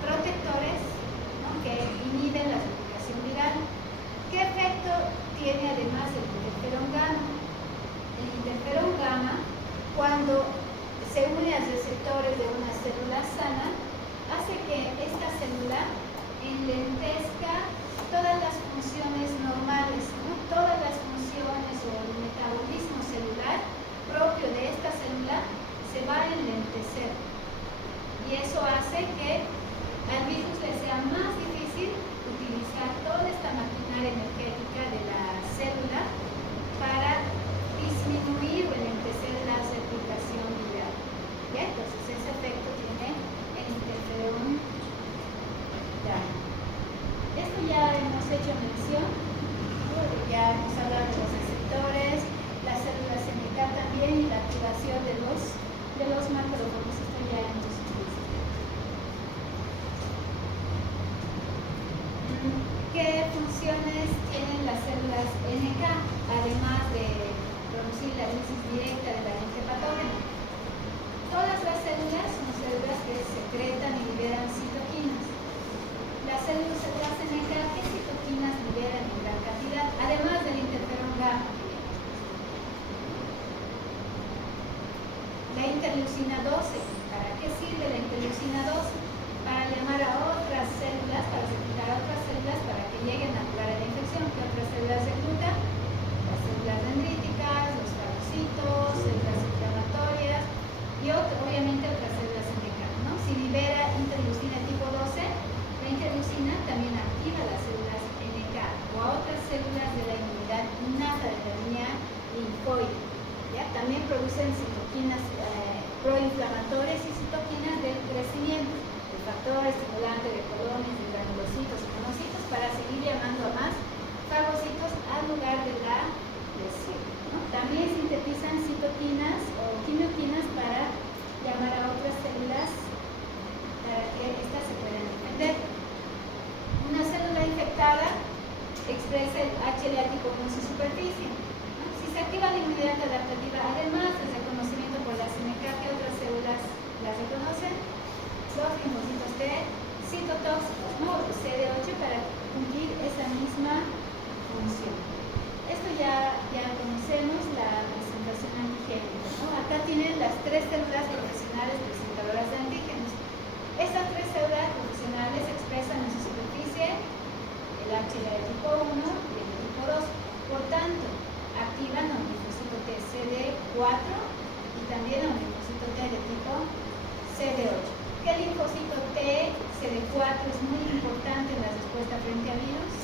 protectores, ¿no? Que inhiben la replicación viral. ¿Qué efecto tiene además el interferón gamma? El interferón gamma, cuando se une a receptores de una célula sana, hace que esta célula enlentezca todas las funciones normales, ¿no? Todas las funciones o el metabolismo celular propio de esta célula se va a enlentecer. Y eso hace que al virus le sea más difícil utilizar toda esta maquinaria energética de la célula para disminuir o enlentecer la replicación viral. ¿Ya? Entonces ese efecto tiene el interferón gamma. Esto ya hemos hecho mención, ¿no? Ya hemos hablado de los receptores, las células NK también y la activación de los macrófagos. Esto ya hemos visto. ¿Qué funciones tienen las células NK, además de producir la lysis directa del agente patógeno? Todas las células son células que secretan y liberan citoquinas. Las células NK, ¿qué citoquinas liberan en gran cantidad? Además del interferón gamma. La interleucina 12. ¿Para qué sirve la interleucina 12? Para llamar a otras células, para reclutar a otras células para que lleguen a curar la infección. ¿Qué otras células reclutan? Las células dendríticas, los fagocitos, células inflamatorias y obviamente otras células NK, ¿no? Si libera interleucina tipo 12, la interleucina también activa las células NK o a otras células de la inmunidad innata de la línea linfoide. ¿Ya? También producen citoquinas proinflamatorias y citoquinas del crecimiento, el factor estimulante de colones, de granulocitos y monocitos para seguir llamando a más fagocitos al lugar de la lesión, ¿no? También sintetizan citoquinas o quimioquinas para llamar a otras células para que éstas se puedan defender. Una célula infectada expresa el HLA tipo 1 en su superficie, ¿no? Si se activa la inmunidad adaptativa, además del reconocimiento por la CMK, ¿qué otras células las reconocen? Los linfocitos T, citotóxicos, ¿no? CD8 para cumplir esa misma función. Esto ya conocemos la presentación antigénica, ¿no? Acá tienen las tres células profesionales presentadoras de antígenos. Estas tres células profesionales expresan en su superficie el HLA de tipo 1 y el de tipo 2. Por tanto, activan a un linfocito T CD4 y también a un linfocito T de tipo CD8. Que el linfocito T CD4 es muy importante en la respuesta frente a virus.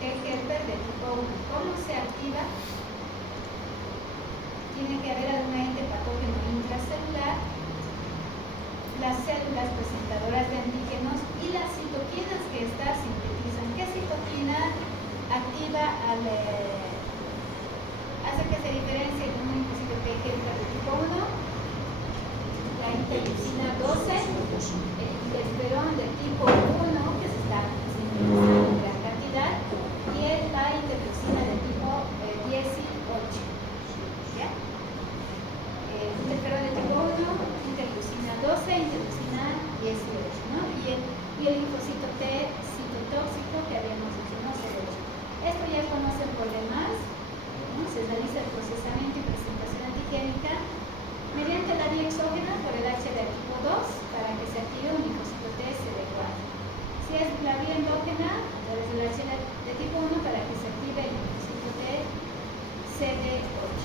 T helper de tipo 1, ¿cómo se activa? Tiene que haber algún agente patógeno intracelular, las células presentadoras de antígenos y las citoquinas que estas sintetizan. ¿Qué citoquina activa hace que se diferencie de un linfocito T helper de tipo 1? La interleucina 12, el interferón de tipo 1 que se está sintetizando en gran cantidad, y es la interleucina de tipo 18. ¿Ya? Interferón de tipo 1, interleucina 12, interleucina 18, ¿no? Y el linfocito T citotóxico que habíamos dicho, no C8. Esto ya conocen por demás, ¿no? Se realiza el procesamiento y presentación antigénica mediante la vía exógena por el HLA tipo 2 para que se active un linfocito T CD4. Si es la vía endógena, a través del HLA de tipo 1 para que se active el linfocito T CD8.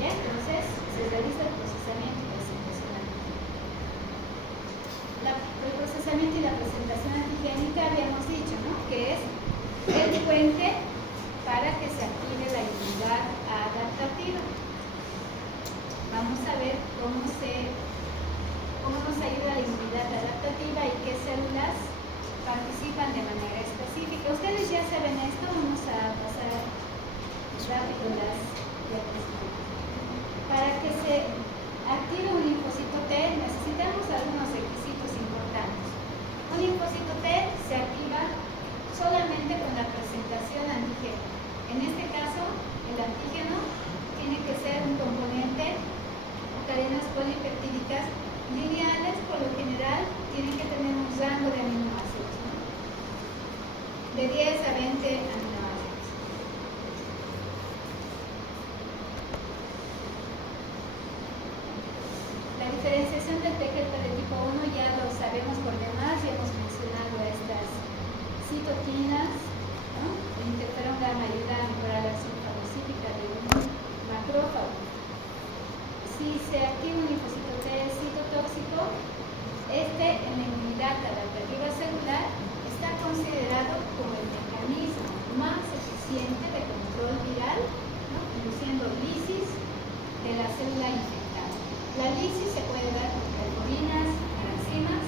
¿Ya? Entonces, se realiza el procesamiento y presentación antigénica. El procesamiento y la presentación antigénica habíamos dicho, ¿no? Que es el puente para que se active la inmunidad adaptativa. Vamos a ver cómo nos ayuda la inmunidad adaptativa y qué células participan de manera específica. Ustedes ya saben esto, vamos a pasar rápido las diapositivas. Para que se active un linfocito T necesitamos algunos requisitos importantes. Un linfocito T se activa solamente con la presentación antigénica. En este caso, el antígeno tiene que ser un componente o cadenas polipeptídicas lineales, por lo general tienen que tener un rango de aminoácidos, ¿no? De 10 a 20 aminoácidos. La diferenciación del T helper de tipo 1 ya lo sabemos por demás, ya hemos mencionado estas citoquinas, ¿no? El interferón gamma ayuda a mejorar la acción fagocítica de un macrófago. Si se activa un linfocito T citotóxico, este en la inmunidad adaptativa celular está considerado como el mecanismo más eficiente de control viral, ¿no? Induciendo lisis de la célula infectada. La lisis se puede dar con calcolinas, enzimas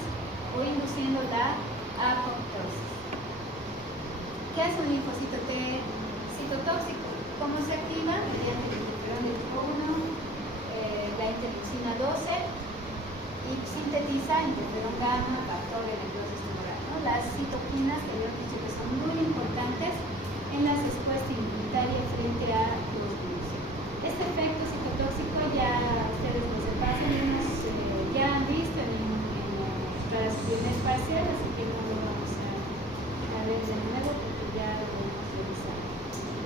o induciendo la apoptosis. ¿Qué es un linfocito T citotóxico? ¿Cómo se activa? Mediante el interferón de tipo 1, la interleucina 12 y sintetiza interferón gamma, factor de necrosis tumoral, ¿no? Las citoquinas que yo he dicho que son muy importantes en la respuesta inmunitaria frente a los virus. Este efecto citotóxico ya ustedes lo repasan, ya han visto en nuestras primeras parciales, así que no lo vamos a ver de nuevo porque ya lo hemos revisado.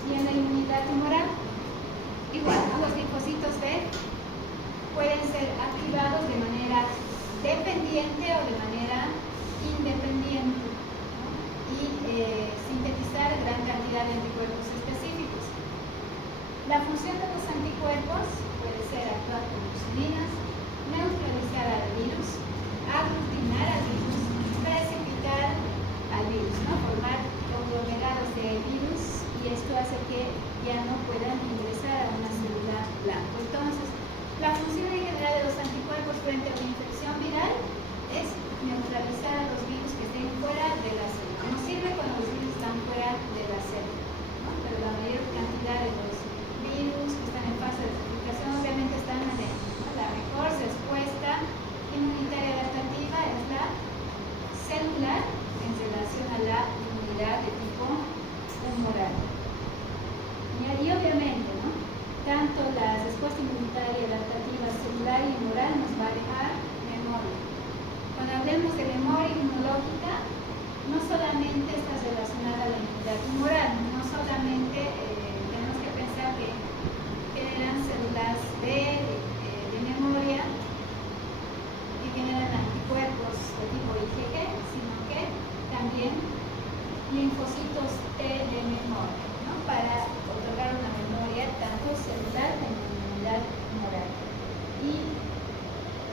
Y en la inmunidad tumoral, igual, ¿no? Los linfocitos B pueden ser activados de manera dependiente o de manera independiente, ¿no? Y sintetizar gran cantidad de anticuerpos específicos. La función de los anticuerpos puede ser actuar como insulinas, neutralizar al virus, aglutinar al virus, precipitar al virus, ¿no? Formar conglomerados de virus, y esto hace que ya no puedan ingresar a una célula blanca. Entonces, la función en general de los anticuerpos frente a una infección viral es neutralizar a los virus que estén fuera de la célula. Nos sirve cuando los virus están fuera de la célula, ¿no? Pero la mayor cantidad de los virus que están en fase de replicación obviamente están adentro, ¿no? La mejor respuesta inmunitaria adaptativa es la celular en relación a la inmunidad de tipo humoral. Y obviamente, ¿no? Tanto la respuesta inmunitaria adaptativa celular y humoral nos va a dejar memoria. Cuando hablemos de memoria inmunológica, no solamente está relacionada a la inmunidad humoral, no solamente tenemos que pensar que generan células de memoria que generan anticuerpos de tipo IgG, sino que también linfocitos T de memoria, ¿no? Para otorgar una memoria tanto celular como inmunidad humoral. Y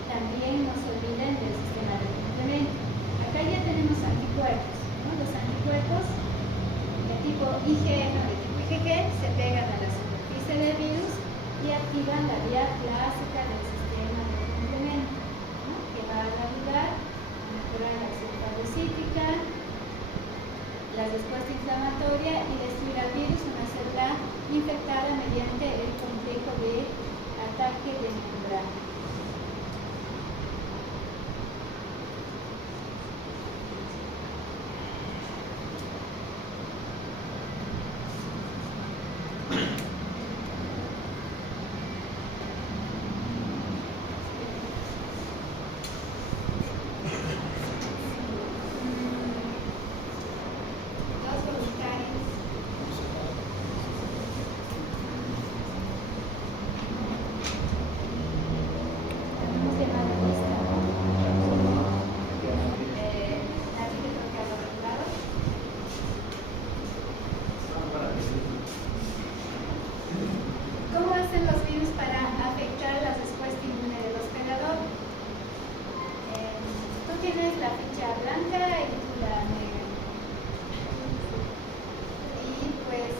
también no se olviden del sistema de complemento. Acá ya tenemos anticuerpos, ¿no? Los anticuerpos de tipo activan la vía clásica del sistema de complemento, ¿no? Que va a ayudar a mejorar la acción fagocítica, la respuesta inflamatoria y destruir al virus una célula infectada mediante el complejo de ataque de membrana. Los voluntarios. Tenemos llamada lista. Nadie que toque a los regulados. ¿Cómo hacen los virus para afectar la respuesta inmune del hospedador? Tú tienes la ficha blanca y tú la negra. Y pues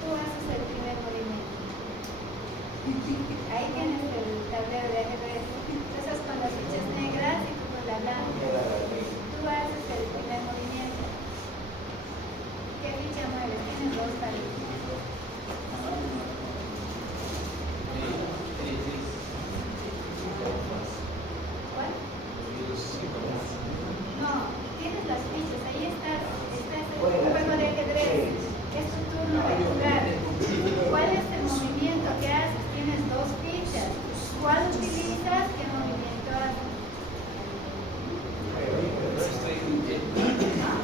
tú haces el primer movimiento. Ahí tienes el tablero de ajedrez. Empiezas con las fichas negras y tú con la blanca. Tú haces el primer movimiento. ¿Qué ficha mueves? Tienes dos palitos. ¿Cuál? No, tienes las fichas, ahí estás en un juego de ajedrez, es tu turno de jugar. ¿Cuál es el movimiento que haces? Tienes dos fichas. ¿Cuál utilizas? ¿Qué movimiento haces?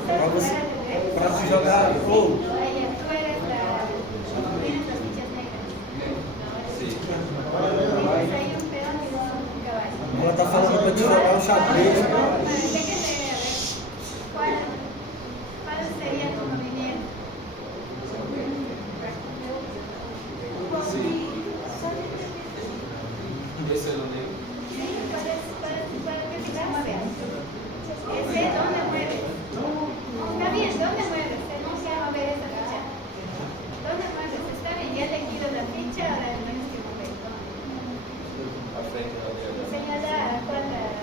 ¿Sabes jugar ajedrez? Para jogar, Ahí, tú eres tienes las fichas negras. Tienes ahí un peón y un caballo. ela tá falando pra te jogar o xadrez. ¿Cuál sería tu movimiento? Ese es lo negro. Sí, ¿cuál que fijamos? Ese, ¿dónde mueves? Está bien, ¿dónde mueves? No se va a mover esa ficha. ¿Dónde mueves? Está bien, ya he elegido la ficha, ahora tienes que mover. Al frente, a la izquierda. Señala a cuál mueves.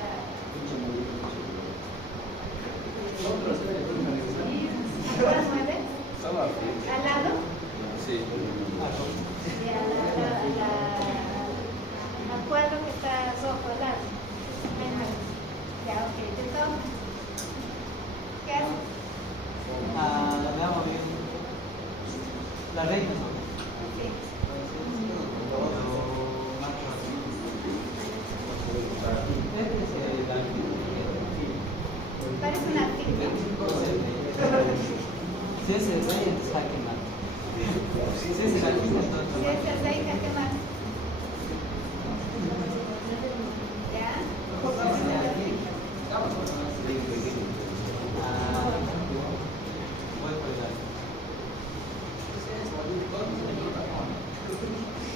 Solo al frente. ¿Al lado? Sí. Y al cuadro que está rojo al lado. Ahí mueves. Ya, ok, te toca. ¿Qué haces? Veamos bien. La reina. Sí. Parece una artista. Si es el rey, entonces jaque mate. Si es el alfil, Si entonces es el rey, ¿qué más? ¿Ya? si es el alfil, voy por el alfil.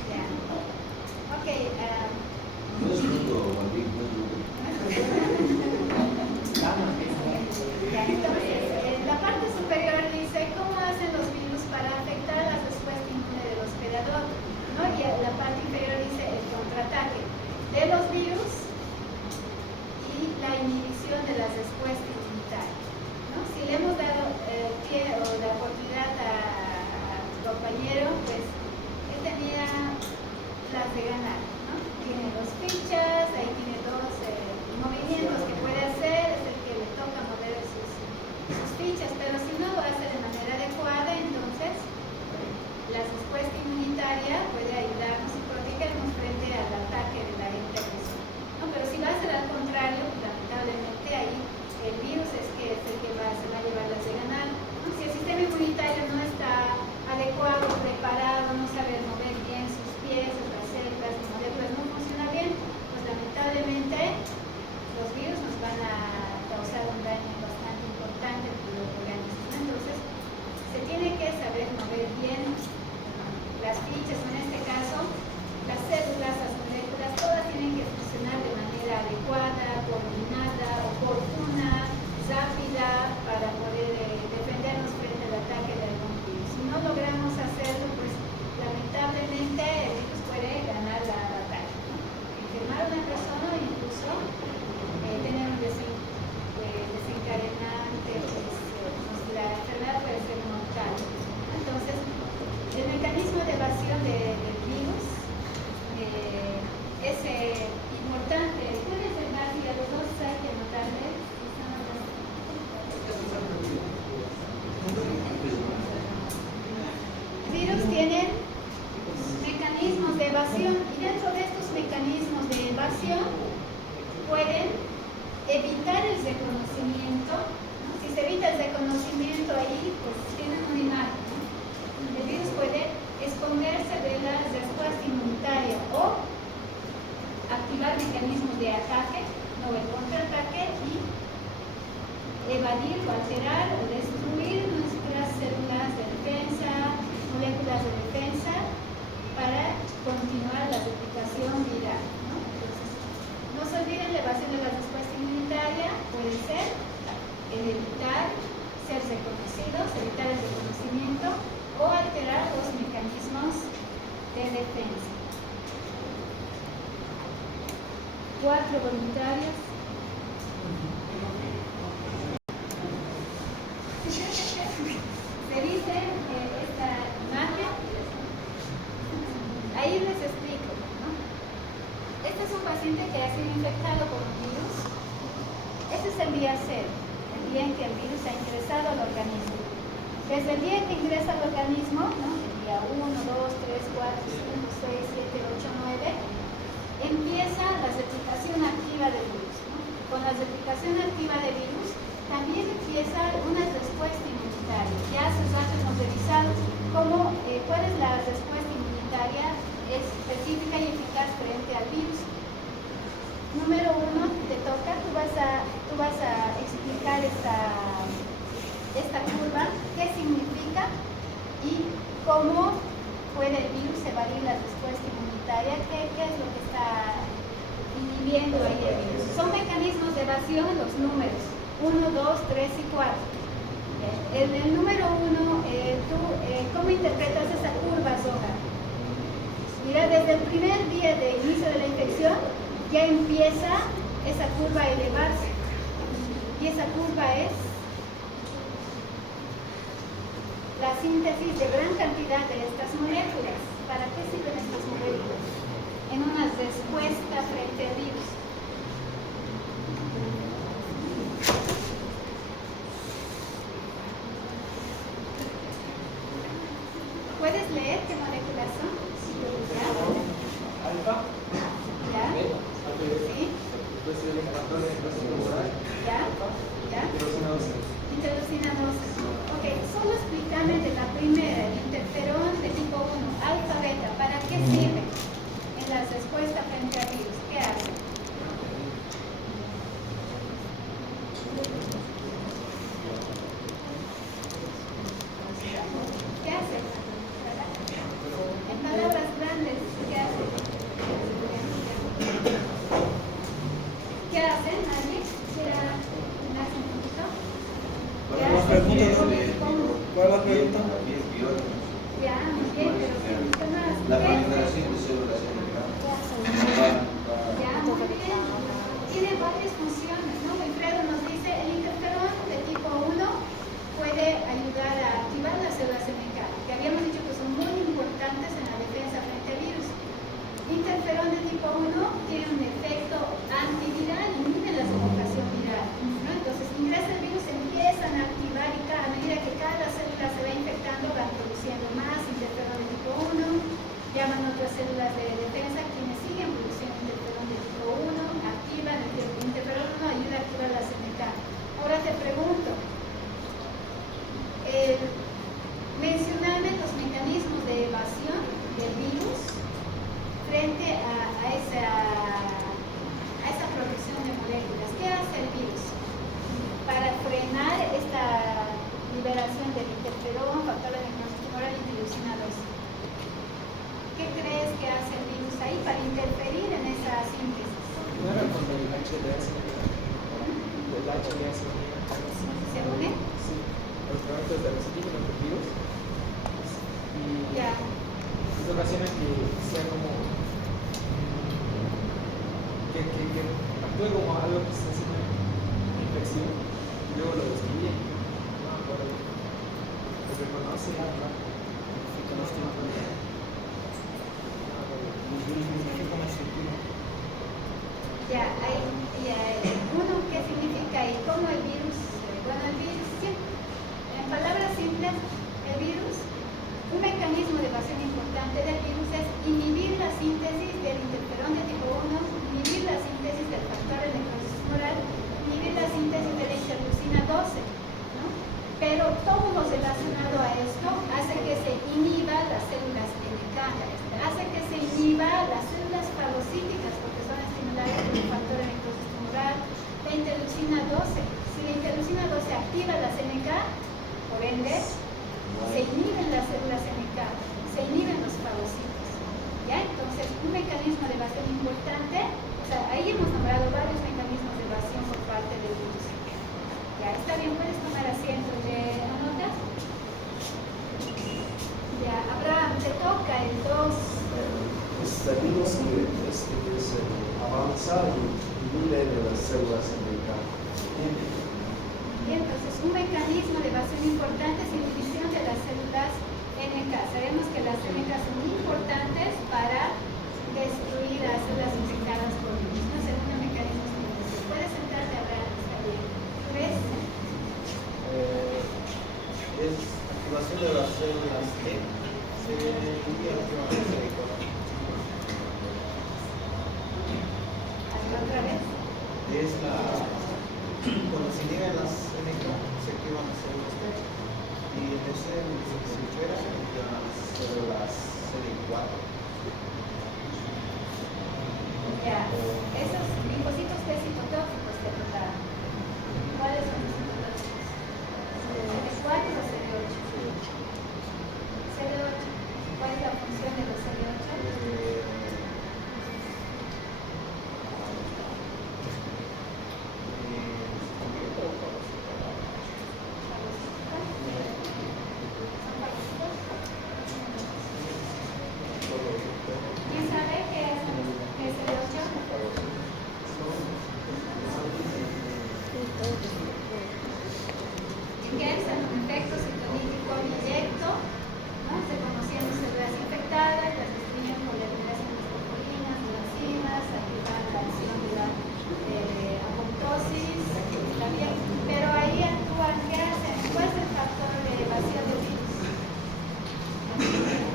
Ya. Ok. Ya, entonces, en la parte superior dice cómo hacen los virus para afectar la respuesta inmune del hospedador, ¿no? Y en la parte inferior dice el contraataque de los virus y la inhibición de la respuesta inmunitaria, ¿no? Si le hemos dado pie o la oportunidad a tu compañero, pues él tenía las de ganar, ¿no? Tiene dos fichas, ahí tiene dos movimientos que puede hacer, es el que le toca mover sus fichas, pero si no lo hace de manera adecuada, entonces la respuesta inmunitaria puede ayudarnos y protegernos frente al ataque de la intervención, ¿no? Pero si va a ser al contrario, lamentablemente ahí el virus es el que se va a llevar las de ganar, ¿no? Si el sistema inmunitario no está adecuado, preparado, no sabe mover bien sus piezas, las células, las moléculas no funciona bien, pues lamentablemente los virus nos van a causar un daño bastante importante en el organismo. Entonces, se tiene que saber mover bien las fichas, en este caso, las células, las moléculas, todas tienen que funcionar de manera adecuada, coordinada, oportuna, rápida, para poder defendernos frente al ataque de algún virus. Si no logramos hacerlo, pues lamentablemente evitar el reconocimiento, ¿no? Si se evita el reconocimiento ahí, pues tienen una imagen, ¿no? El virus puede esconderse de la respuesta inmunitaria o activar mecanismos de ataque o el contraataque y evadir o alterar o destruir nuestras células de defensa, moléculas de defensa para continuar la replicación viral, ¿no? Entonces, no se olviden la evasión de la respuesta inmunitaria puede ser el evitar ser reconocidos, evitar el reconocimiento o alterar los mecanismos de defensa. 4 voluntarios. Se dice esta imagen, ahí les explico, ¿no? Este es un paciente que ha sido infectado por un virus. Este es el día 0, el día en que el virus ha ingresado al organismo. Desde el día en que ingresa al organismo, ¿no? El día 1, 2, 3, 4, 5, 6, 7, 8, 9, empieza la replicación activa del virus, ¿no? Con la replicación activa del virus también empieza una respuesta inmunitaria. Ya hace rato hemos revisado cuál es la respuesta inmunitaria específica y eficaz frente al virus. Número 1, te toca, tú vas a explicar esta curva, qué significa y cómo puede el virus evadir la respuesta inmunitaria, qué es lo que está inhibiendo ahí el virus. Son mecanismos de evasión, los números 1, 2, 3 y 4. En el número 1, ¿cómo interpretas esa curva roja? Mira, desde el primer día de inicio de la infección ya empieza esa curva a elevarse y esa curva es la síntesis de gran cantidad de estas moléculas. ¿Para qué sirven estas moléculas? En una respuesta frente al virus. ¿Puedes leer qué moléculas son? ¿Ya? Alfa, ¿Ya? beta, ¿Sí? ¿Ya? ¿Ya? Interleucina 12. Ok, solo explícame de la primera, el interferón de tipo 1, alfa, beta. ¿Para qué sirve en la respuesta frente al virus? ¿Qué hace? ¿Qué hace? En palabras grandes, ¿qué hace? ¿Qué hacen? ¿Alguien? ¿Quiera darse un poquito? ¿Qué ¿Cuál es la hacen? pregunta? ¿Cómo? ¿Cuál es la pregunta? Ya, muy bien, pero ¿qué más? La ¿Qué? proliferación de células Ya, muy bien. Tiene varias funciones, ¿no? Wilfredo nos dice, el interferón de tipo 1 puede ayudar a activar las células MK, que habíamos dicho que son muy importantes en la defensa frente al virus. Interferón de tipo 1 tiene un efecto antiviral, inhibe la revocación viral, ¿no? Entonces ingresa el virus, empiezan a activar y a medida que cada célula se va infectando van produciendo más interferón de tipo 1, llaman otras células de defensa quienes siguen produciendo interferón de tipo 1, activan el interferón 1, ayuda a activar la CMK. Ahora te pregunto, mencioname los mecanismos de evasión del virus frente a esa producción de moléculas. ¿Qué hace el virus para frenar esta liberación del interferón, factor de necrosis tumoral y interleucina 2? ¿Qué crees que hace el virus ahí para interferir en esa síntesis? ¿No era cuando el HDS? ¿El HDS? ¿Se une? Sí, los fragmentos de los antígenos del virus. Y Ya. eso ocasiona que sea como que actúe como algo que está haciendo una infección y luego lo destruye. No, pero lo reconoce, Ya, uno, ¿qué significa ahí? ¿Cómo el virus? Bueno, el virus, sí, en palabras simples, el virus, un mecanismo de evasión importante del virus es inhibir la síntesis del interferón de tipo 1, inhibir la síntesis del factor de necrosis tumoral y ensayo libre de las células NK. Bien, entonces un mecanismo de evasión importante es la inhibición de las células NK. Sabemos que las NK son muy importantes para destruir las células infectadas por virus. No sé, un mecanismo es puedes sentarte a hablar, está bien. ¿Ves? Es activación de las células T. Se inhibe activamente el corazón. Hazlo otra vez. Es la cuando se inhiben las NK se activan las células T y en ese se supera se activan las células CD4. Ya, esos linfocitos T citotóxicos te contaron. ¿Cuáles son los citotóxicos? CD4 o CD8. CD8. ¿Cuál es la función de los CD8? ¿Quién sabe qué es CD8? ¿Qué es un efecto citolítico directo? ¿No? Se conocían las células infectadas, las destruyen por la liberación de proteínas, de enzimas, activan la acción de la apoptosis, también. Pero ahí actúan, ¿qué hacen? ¿Cuál es el factor de evasión del virus?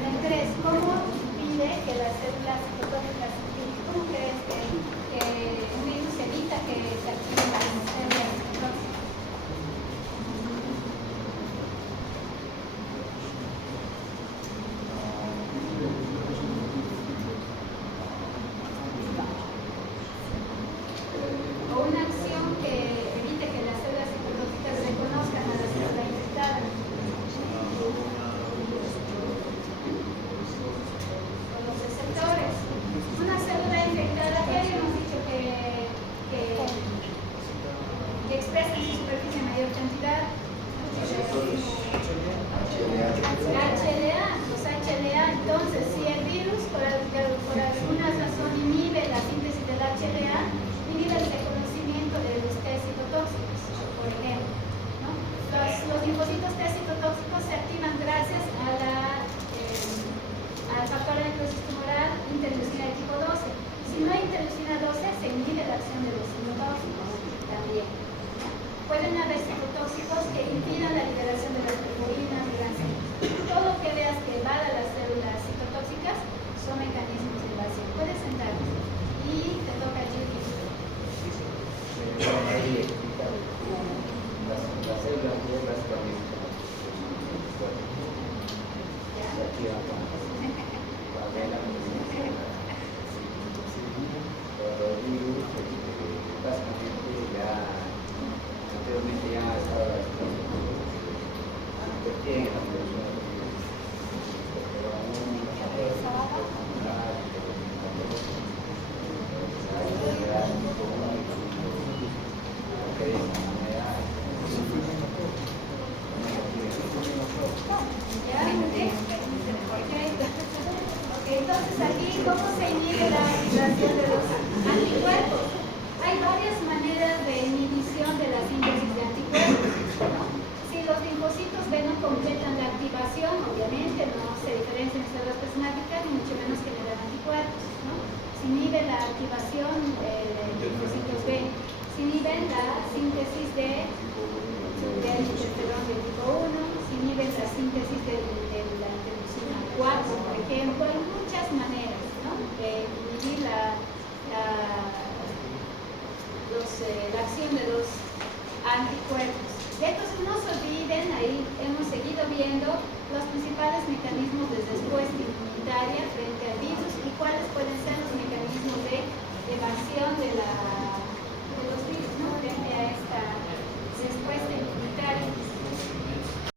El 3. ¿Cómo impide que las células citotóxicas se activen? ¿Cómo crees que un virus evita que se activen las células citotóxicas? O una acción que evite que las células citotóxicas reconozcan a la célula infectada. Con los receptores. Una célula infectada, ¿qué habíamos dicho que expresa en su superficie mayor cantidad? HLA, los HLA. Entonces, si el virus por alguna razón inhibe la síntesis del HLA, inhibe el reconocimiento de los T citotóxicos, por ejemplo, ¿no? Los linfocitos T citotóxicos se activan gracias a al factor de necrosis tumoral interleucina de tipo 12. Si no hay interleucina 12, se inhibe la acción de los citotóxicos también. Pueden haber citotóxicos que impidan la liberación de las proteínas y las enzimas. Todo lo que veas que evada las células citotóxicas son mecanismos de evasión. Puedes sentarte y te toca a Judy. Ahí explica las células negras también se activan para ver la pero el virus básicamente ya anteriormente ya estaba antes tiene la persona pero aún no Entonces aquí, ¿cómo se inhibe la activación de los anticuerpos? Hay varias maneras de inhibición de la síntesis de anticuerpos, ¿no? Si los linfocitos B no completan la activación, obviamente no se diferencian en células plasmáticas ni mucho menos generan anticuerpos, ¿no? Se inhibe la activación de linfocitos B, se inhiben la síntesis del interferón de tipo 1, se inhiben la síntesis de la interleucina 4, por ejemplo, hay muchas maneras, ¿no?, de inhibir la acción de los anticuerpos. Entonces no se olviden, ahí hemos seguido viendo los principales mecanismos de respuesta inmunitaria frente al virus y cuáles pueden ser los mecanismos de evasión de la